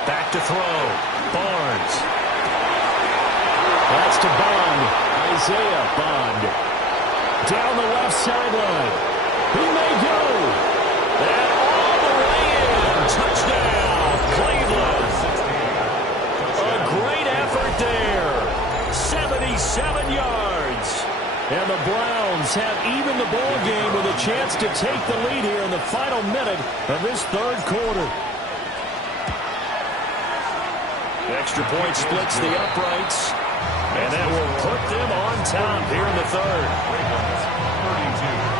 Back to throw. Barnes. That's to Bond. Isaiah Bond. Down the left sideline. He may go. And all the way in. Touchdown, Cleveland. A great effort there. 77 yards. And the Browns have even the ball game with a chance to take the lead here in the final minute of this third quarter. Extra point splits the uprights. And that will put them on top here in the third. 32.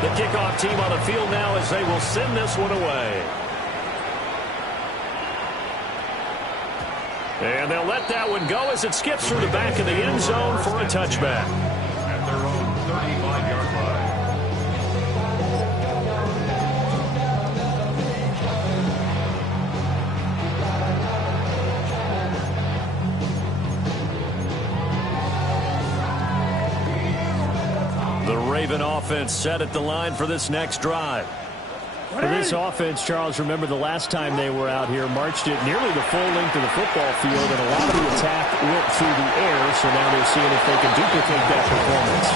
The kickoff team on the field now as they will send this one away. And they'll let that one go as it skips through the back of the end zone for a touchback. At their own 35-yard line. The Raven offense set at the line for this next drive. For this offense, Charles, remember the last time they were out here, marched it nearly the full length of the football field, and a lot of the attack went through the air, so now they're seeing if they can duplicate that performance.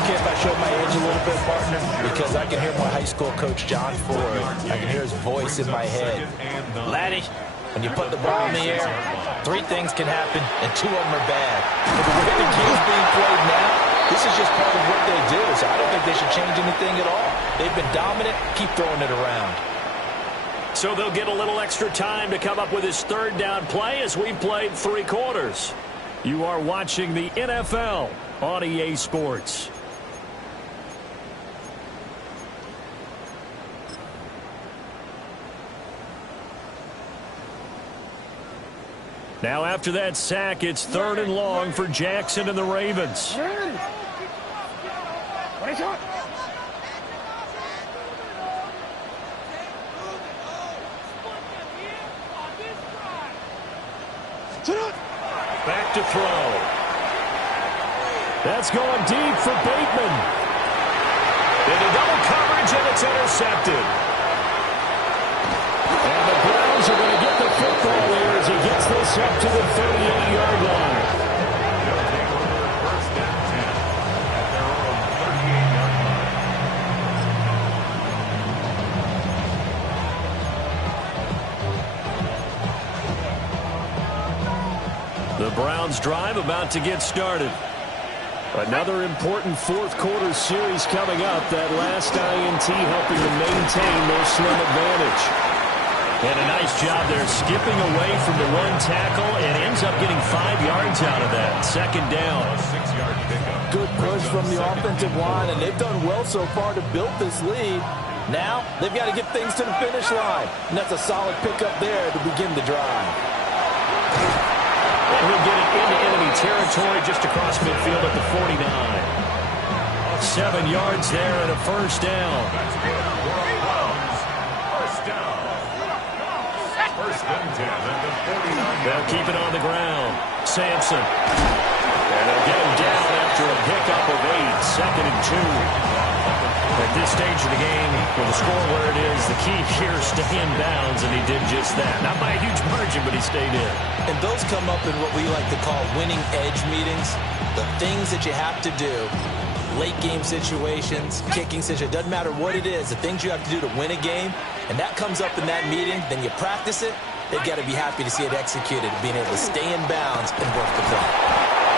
Okay, if I show my age a little bit, partner, because I can hear my high school coach, John Ford. I can hear his voice in my head. Laddie, when you put the ball in the air, 3 things can happen, and 2 of them are bad. But the way the game's being played now, this is just part of what they do, so I don't think they should change anything at all. They've been dominant. Keep throwing it around. So they'll get a little extra time to come up with his third down play as we've played 3 quarters. You are watching the NFL on EA Sports. Now after that sack, it's 3rd and long for Jackson and the Ravens. Back to throw. That's going deep for Bateman. Into double coverage, and it's intercepted. And the Browns are going to get the football here as he gets this up to the 38-yard line. First and 10 at their own 38-yard line. The Browns drive about to get started. Another important 4th quarter series coming up. That last INT helping to maintain their slim advantage. And a nice job there skipping away from the 1 tackle and ends up getting 5 yards out of that. 2nd down. A 6-yard pickup. Good push from the offensive line, and they've done well so far to build this lead. Now, they've got to get things to the finish line. And that's a solid pickup there to begin the drive. And he'll get it into enemy territory just across midfield at the 49. 7 yards there and a first down. That's good for a Browns. First down. First and 10 at the 49. They'll keep it on the ground. Sampson. And they'll get him down after a pickup of 8. 2nd and 2. At this stage of the game, with the score where it is, the key here is stay in bounds, and he did just that. Not by a huge margin, but he stayed in. And those come up in what we like to call winning edge meetings. The things that you have to do, late game situations, kicking situations, doesn't matter what it is, the things you have to do to win a game, and that comes up in that meeting, then you practice it, they've got to be happy to see it executed, being able to stay in bounds and work the play.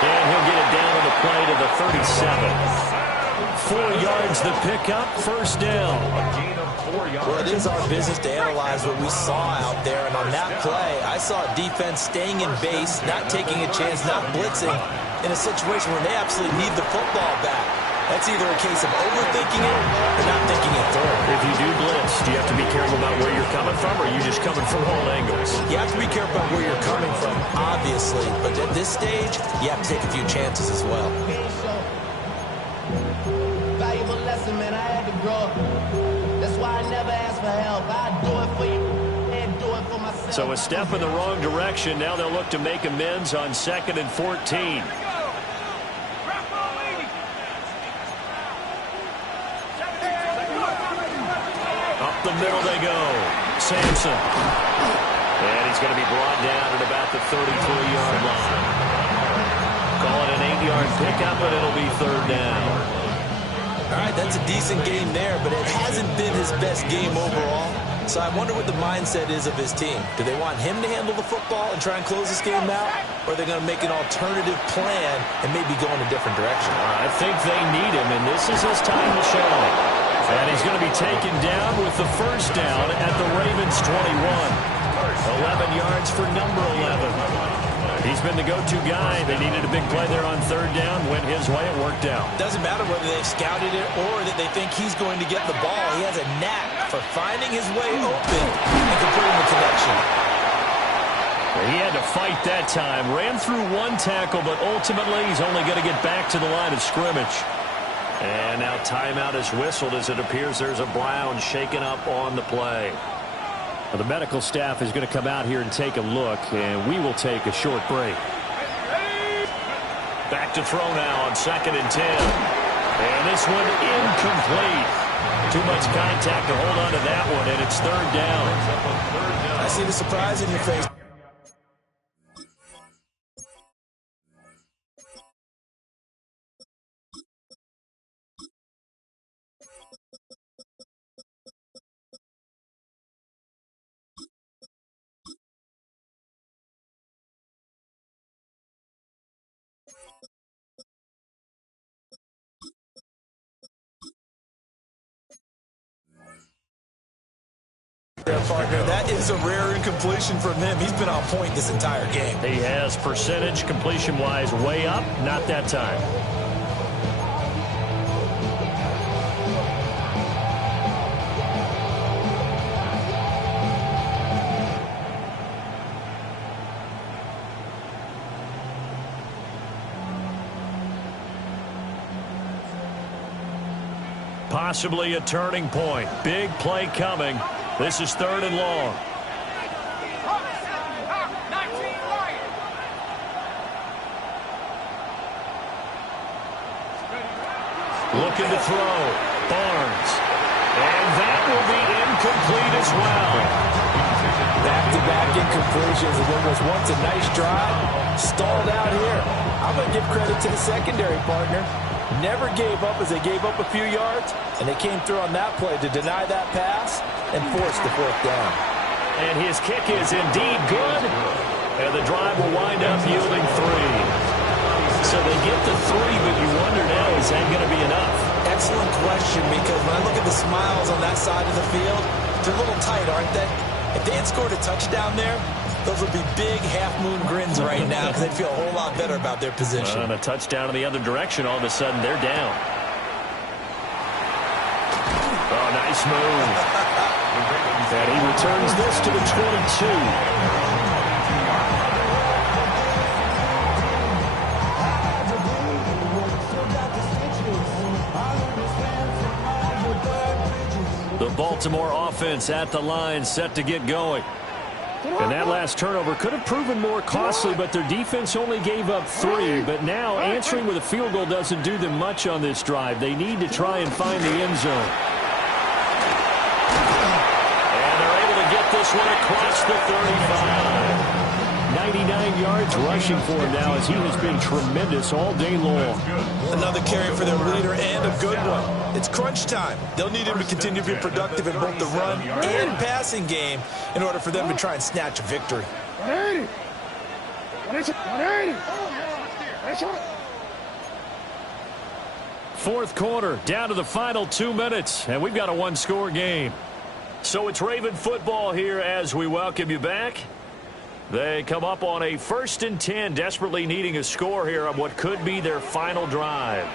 And he'll get it down on the play to the 37. 4 yards the pickup, first down. A gain of 4 yards. Well, it is our business to analyze what we saw out there, and on that play, I saw defense staying in base, not taking a chance, not blitzing, in a situation where they absolutely need the football back. That's either a case of overthinking it or not thinking it through. If you do blitz, do you have to be careful about where you're coming from, or are you just coming from all angles? You have to be careful about where you're coming from, obviously, but at this stage, you have to take a few chances as well. Valuable lesson, man. I had to grow up. That's why I never ask for help. I do it for you and do it for myself. So a step in the wrong direction. Now they'll look to make amends on 2nd and 14. Up the middle they go. Sampson. And he's going to be brought down at about the 33-yard line. Call it an 8-yard pickup, and it'll be 3rd down. All right, that's a decent game there, but it hasn't been his best game overall. So I wonder what the mindset is of his team. Do they want him to handle the football and try and close this game out? Or are they going to make an alternative plan and maybe go in a different direction? I think they need him, and this is his time to shine. And he's going to be taken down with the first down at the Ravens 21. 11 yards for number 11. He's been the go-to guy. They needed a big play there on 3rd down. Went his way. It worked out. Doesn't matter whether they've scouted it or that they think he's going to get the ball. He has a knack for finding his way open and completing the connection. He had to fight that time. Ran through one tackle, but ultimately he's only going to get back to the line of scrimmage. And now timeout is whistled as it appears there's a Brown shaken up on the play. Well, the medical staff is going to come out here and take a look, and we will take a short break. Back to throw now on 2nd and 10. And this one incomplete. Too much contact to hold on to that one, and it's 3rd down. I see the surprise in your face. Partner, that is a rare incompletion from him. He's been on point this entire game. He has percentage completion-wise way up, not that time. Possibly a turning point. Big play coming. This is 3rd and long. Looking to throw. Barnes. And that will be incomplete as well. Back-to-back incompletions, and what was once a nice drive stalled out here. I'm going to give credit to the secondary, partner. Never gave up as they gave up a few yards, and they came through on that play to deny that pass and force the 4th down. And his kick is indeed good, and the drive will wind up yielding 3. So they get the 3, but you wonder now, is that going to be enough? Excellent question, because when I look at the smiles on that side of the field, they're a little tight, aren't they? If they had scored a touchdown there, those would be big half-moon grins right now because they'd feel a whole lot better about their position. And a touchdown in the other direction, all of a sudden they're down. Oh, nice move. And he returns this to the 22. The Baltimore offense at the line, set to get going. And that last turnover could have proven more costly, but their defense only gave up 3. But now answering with a field goal doesn't do them much on this drive. They need to try and find the end zone. And they're able to get this one across the 35. 99 yards rushing for him now as he has been tremendous all day long. Another carry for their leader and a good one. It's crunch time. They'll need him to continue to be productive in both the run and passing game in order for them to try and snatch a victory. 4th quarter, down to the final 2 minutes, and we've got a 1-score game. So it's Raven football here as we welcome you back. They come up on a 1st and 10, desperately needing a score here on what could be their final drive.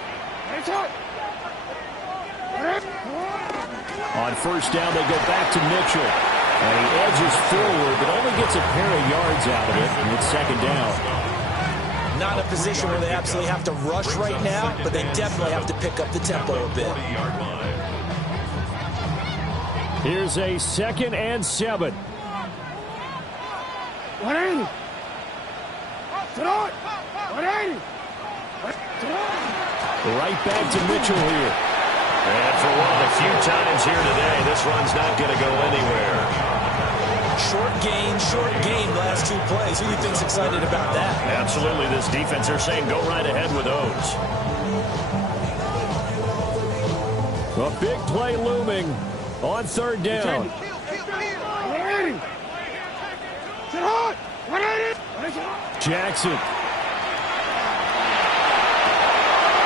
On 1st down, they go back to Mitchell. And he edges forward, but only gets a pair of yards out of it, and it's 2nd down. Not a position where they absolutely have to rush right now, but they definitely have to pick up the tempo a bit. Here's a 2nd and 7. 180. 180. Right back to Mitchell here. And for one of the few times here today, this run's not going to go anywhere. Short gain, last 2 plays. Who do you think's excited about that? Absolutely, this defense, they're saying go right ahead with those. A big play looming on 3rd down. 180. Sit hard. 180. Jackson.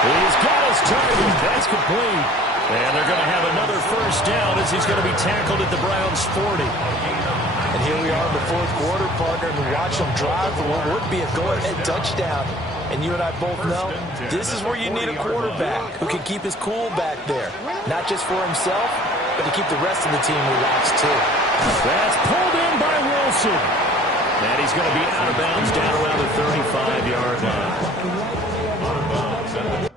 He's got his target. That's complete. And they're going to have another 1st down as he's going to be tackled at the Browns' 40. And here we are in the 4th quarter, partner, and watch them drive for what would be a go-ahead touchdown. And you and I both know this is where you need a quarterback who can keep his cool back there. Not just for himself, but to keep the rest of the team relaxed too. That's pulled in by Wilson. And he's going to be out of bounds down around the 35-yard line. Out of bounds at the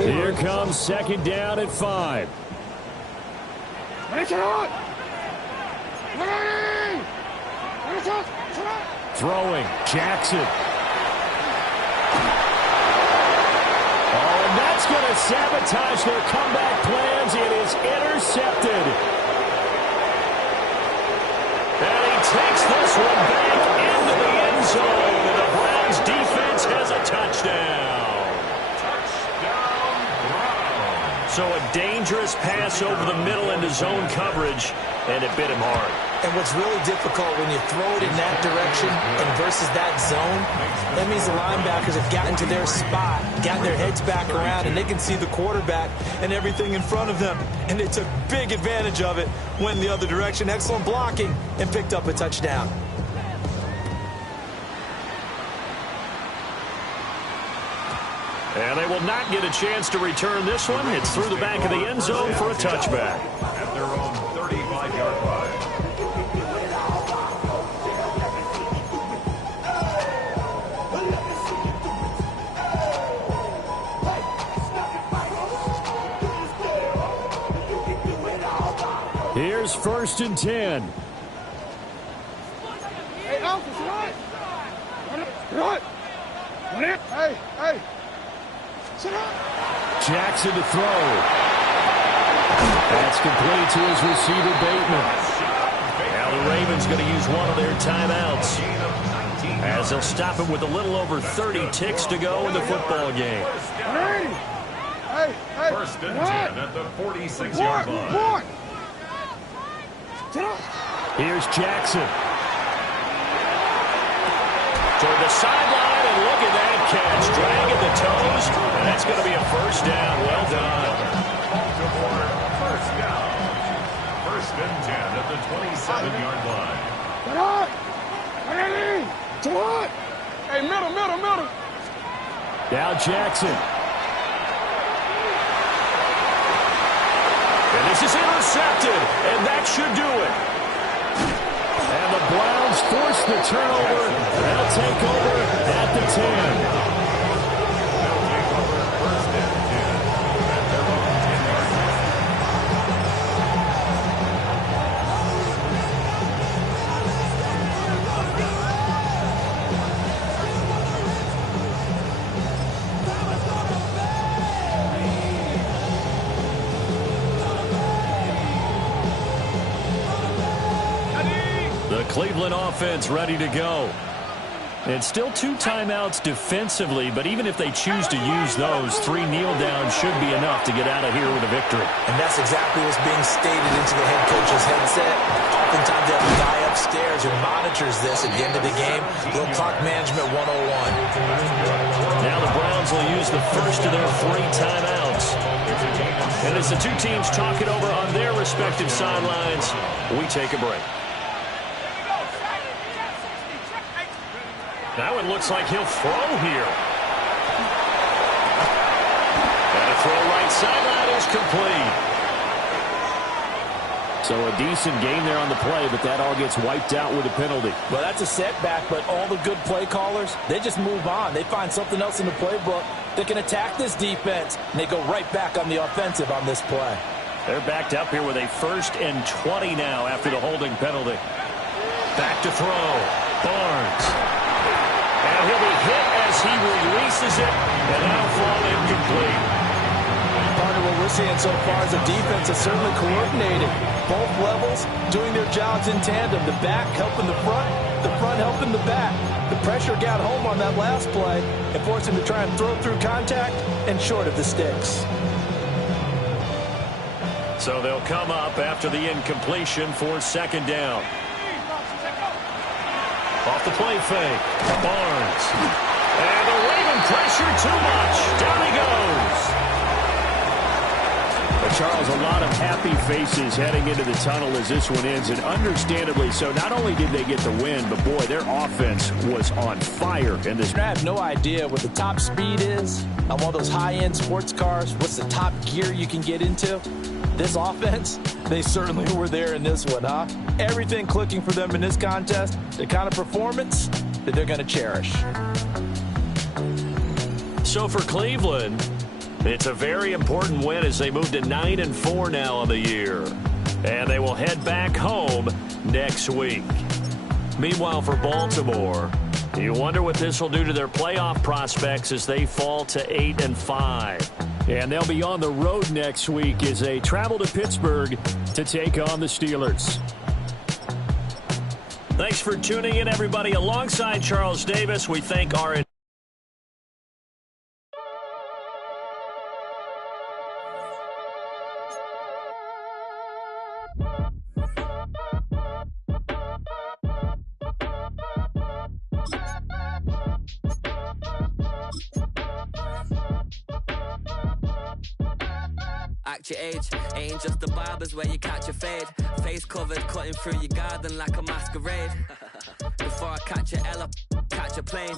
Here comes second down at 5. Throwing, Jackson. Oh, and that's going to sabotage their comeback plans. It is intercepted. And he takes this one back into the end zone. And the Browns defense has a touchdown. So a dangerous pass over the middle into zone coverage, and it bit him hard. And what's really difficult when you throw it in that direction and versus that zone, that means the linebackers have gotten to their spot, gotten their heads back around, and they can see the quarterback and everything in front of them. And they took big advantage of it, went in the other direction, excellent blocking, and picked up a touchdown. And they will not get a chance to return this one. It's through the back of the end zone for a touchback. at their own 35-yard line. Here's 1st and 10. Hey, Alpha, what? What? What? Hey, hey. Sit up. Jackson to throw. That's complete to his receiver, Bateman. Now the Ravens going to use one of their timeouts, as they'll stop it with a little over 30 ticks to go in the football game. Hey, hey, hey. 1st and 10 at the 46-yard line. Report. Sit up. Here's Jackson. Toward the sideline, and look at that catch. Dragging the toes, and that's going to be a 1st down. Well done. Baltimore, 1st down. 1st and 10 at the 27-yard line. Sit up. Hey, sit up. Hey, middle. Now Jackson. And this is intercepted, and that should do it. And the Browns force the turnover. They'll take over at the 10. They'll take over 1st and 10 at their own 10-yard line. The Cleveland offense ready to go. And still 2 timeouts defensively, but even if they choose to use those, 3 kneel downs should be enough to get out of here with a victory. And that's exactly what's being stated into the head coach's headset. Oftentimes they have a guy upstairs who monitors this at the end of the game. Little clock management 101. Now the Browns will use the first of their 3 timeouts. And as the 2 teams talk it over on their respective sidelines, we take a break. Now it looks like he'll throw here. And a throw right sideline is complete. So a decent game there on the play, but that all gets wiped out with a penalty. Well, that's a setback, but all the good play callers, they just move on. They find something else in the playbook that can attack this defense, and they go right back on the offensive on this play. They're backed up here with a 1st and 20 now after the holding penalty. Back to throw. Barnes. And he'll be hit as he releases it, and that'll fall incomplete. Partner, what we're seeing so far is the defense is certainly coordinated. Both levels doing their jobs in tandem. The back helping the front helping the back. The pressure got home on that last play and forced him to try and throw through contact and short of the sticks. So they'll come up after the incompletion for second down. Off the play fake. Barnes. And the Raven pressure too much. Down he goes. But Charles, a lot of happy faces heading into the tunnel as this one ends, and understandably so. Not only did they get the win, but boy, their offense was on fire in this. I have no idea what the top speed is on one of those high-end sports cars. What's the top gear you can get into? This offense, they certainly were there in this one, huh? Everything clicking for them in this contest, the kind of performance that they're going to cherish. So for Cleveland, it's a very important win as they move to 9-4 now on the year. And they will head back home next week. Meanwhile, for Baltimore, you wonder what this will do to their playoff prospects as they fall to 8-5. And they'll be on the road next week as they travel to Pittsburgh to take on the Steelers. Thanks for tuning in, everybody. Alongside Charles Davis, we thank our Act your age, ain't just the barbers where you catch a fade. Face covered, cutting through your garden like a masquerade. Before I catch a L up, catch a plane.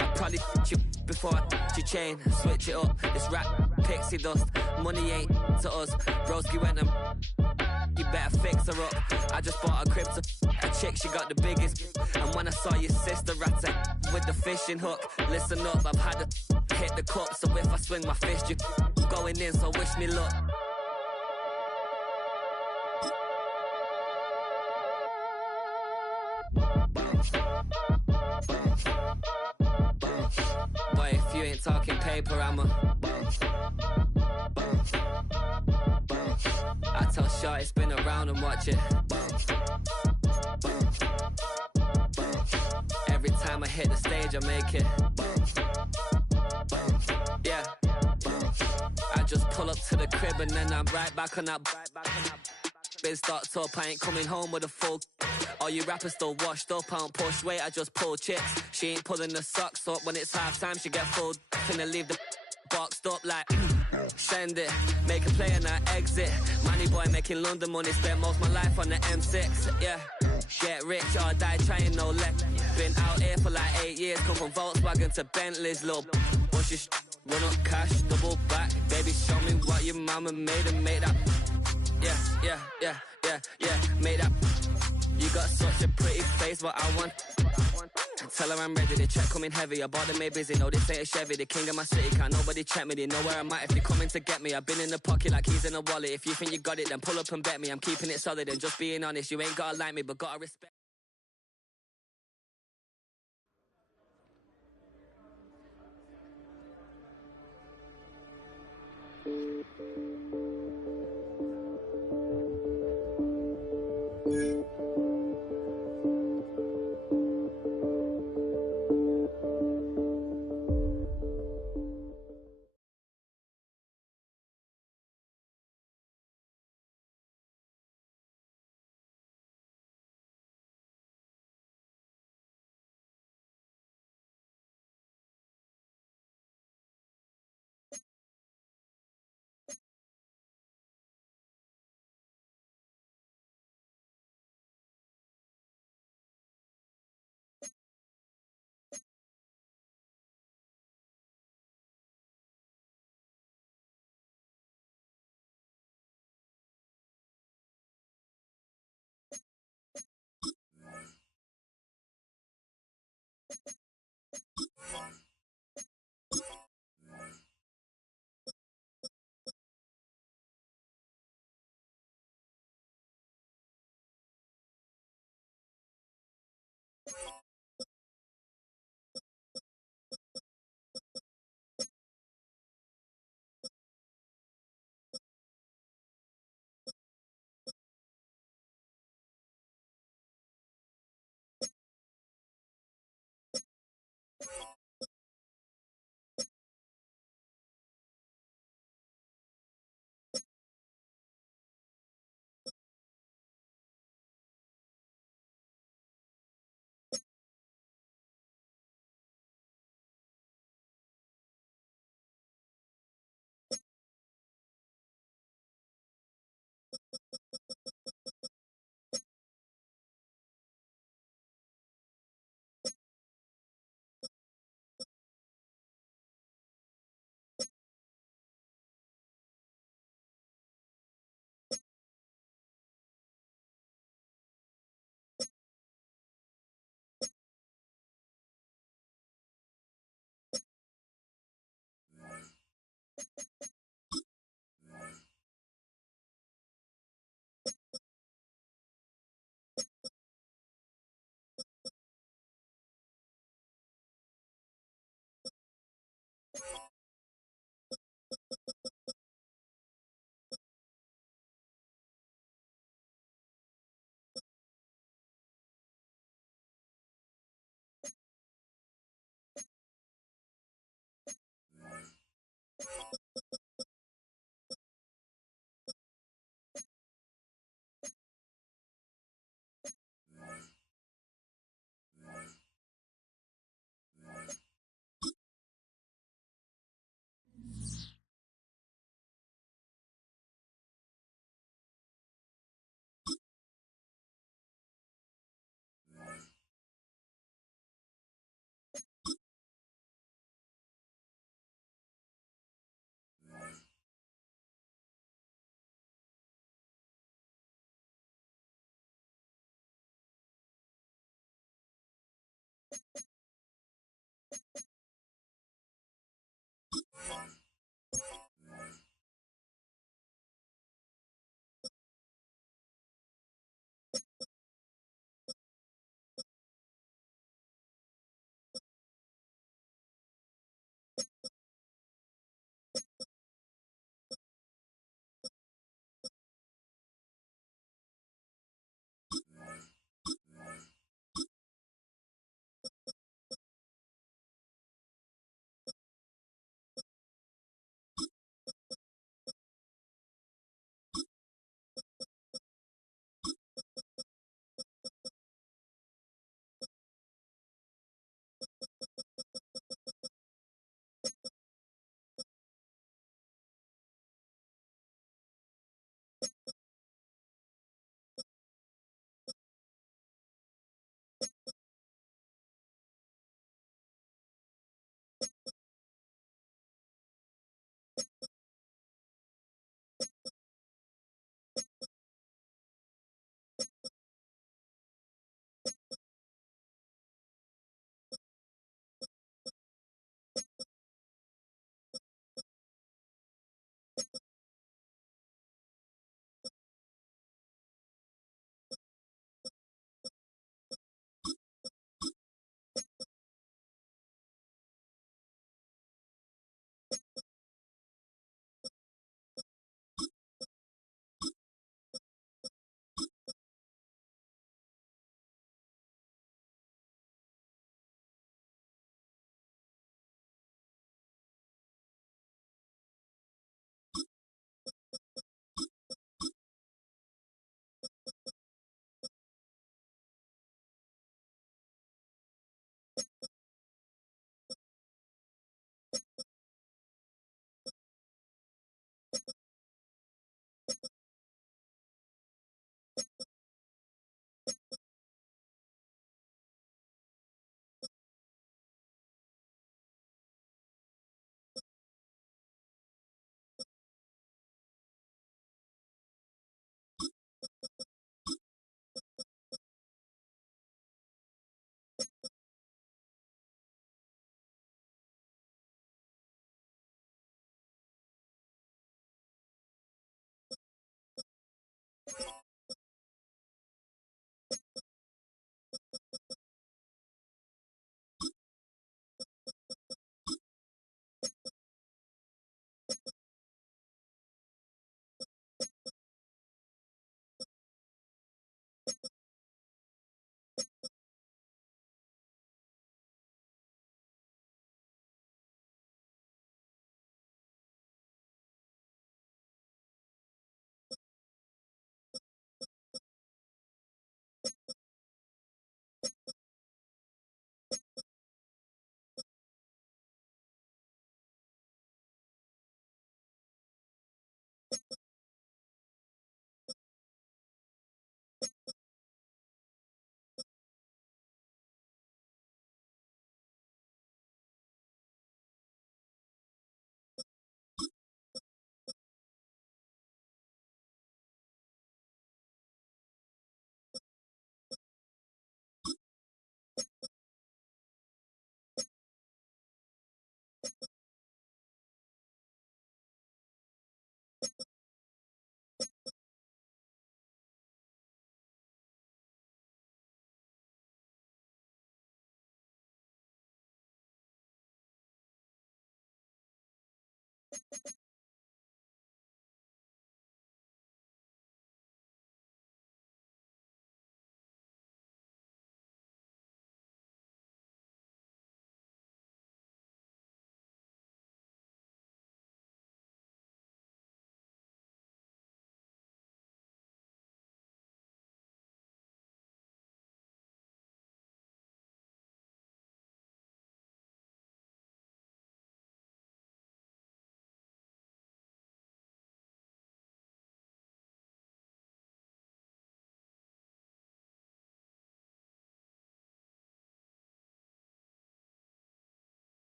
I probably you before I your chain. Switch it up, it's rap, pixie dust. Money ain't to us. Broski went and you better fix her up. I just bought a crib to a chick, she got the biggest. And when I saw your sister rat with the fishing hook, listen up, I've had to hit the cup. So if I swing my fist, you going in, so wish me luck. Boy, if you ain't talking paper, I'm a I tell Shorty spin around and watch it. Every time I hit the stage, I make it. Yeah. I just pull up to the crib and then I'm right back on that. Been stocked up, I ain't coming home with a full. All you rappers still washed up, I don't push weight, I just pull chips. She ain't pulling the socks up when it's half time, she get full. Finna leave the boxed up like send it, make a play and I exit. Money boy making London money, spent most of my life on the M6. Yeah, get rich or die trying, no left. Been out here for like 8 years, come from Volkswagen to Bentley's, little. What's your run up cash, double back, baby show me what your mama made and made that. Yeah, made that. You got such a pretty face, but I want. Tell her I'm ready, the check coming heavy. I bought them made busy, no this ain't a Chevy. The king of my city, can't nobody check me. They know where I'm at if you're coming to get me. I've been in the pocket like keys in a wallet. If you think you got it, then pull up and bet me. I'm keeping it solid and just being honest. You ain't gotta like me, but gotta respect.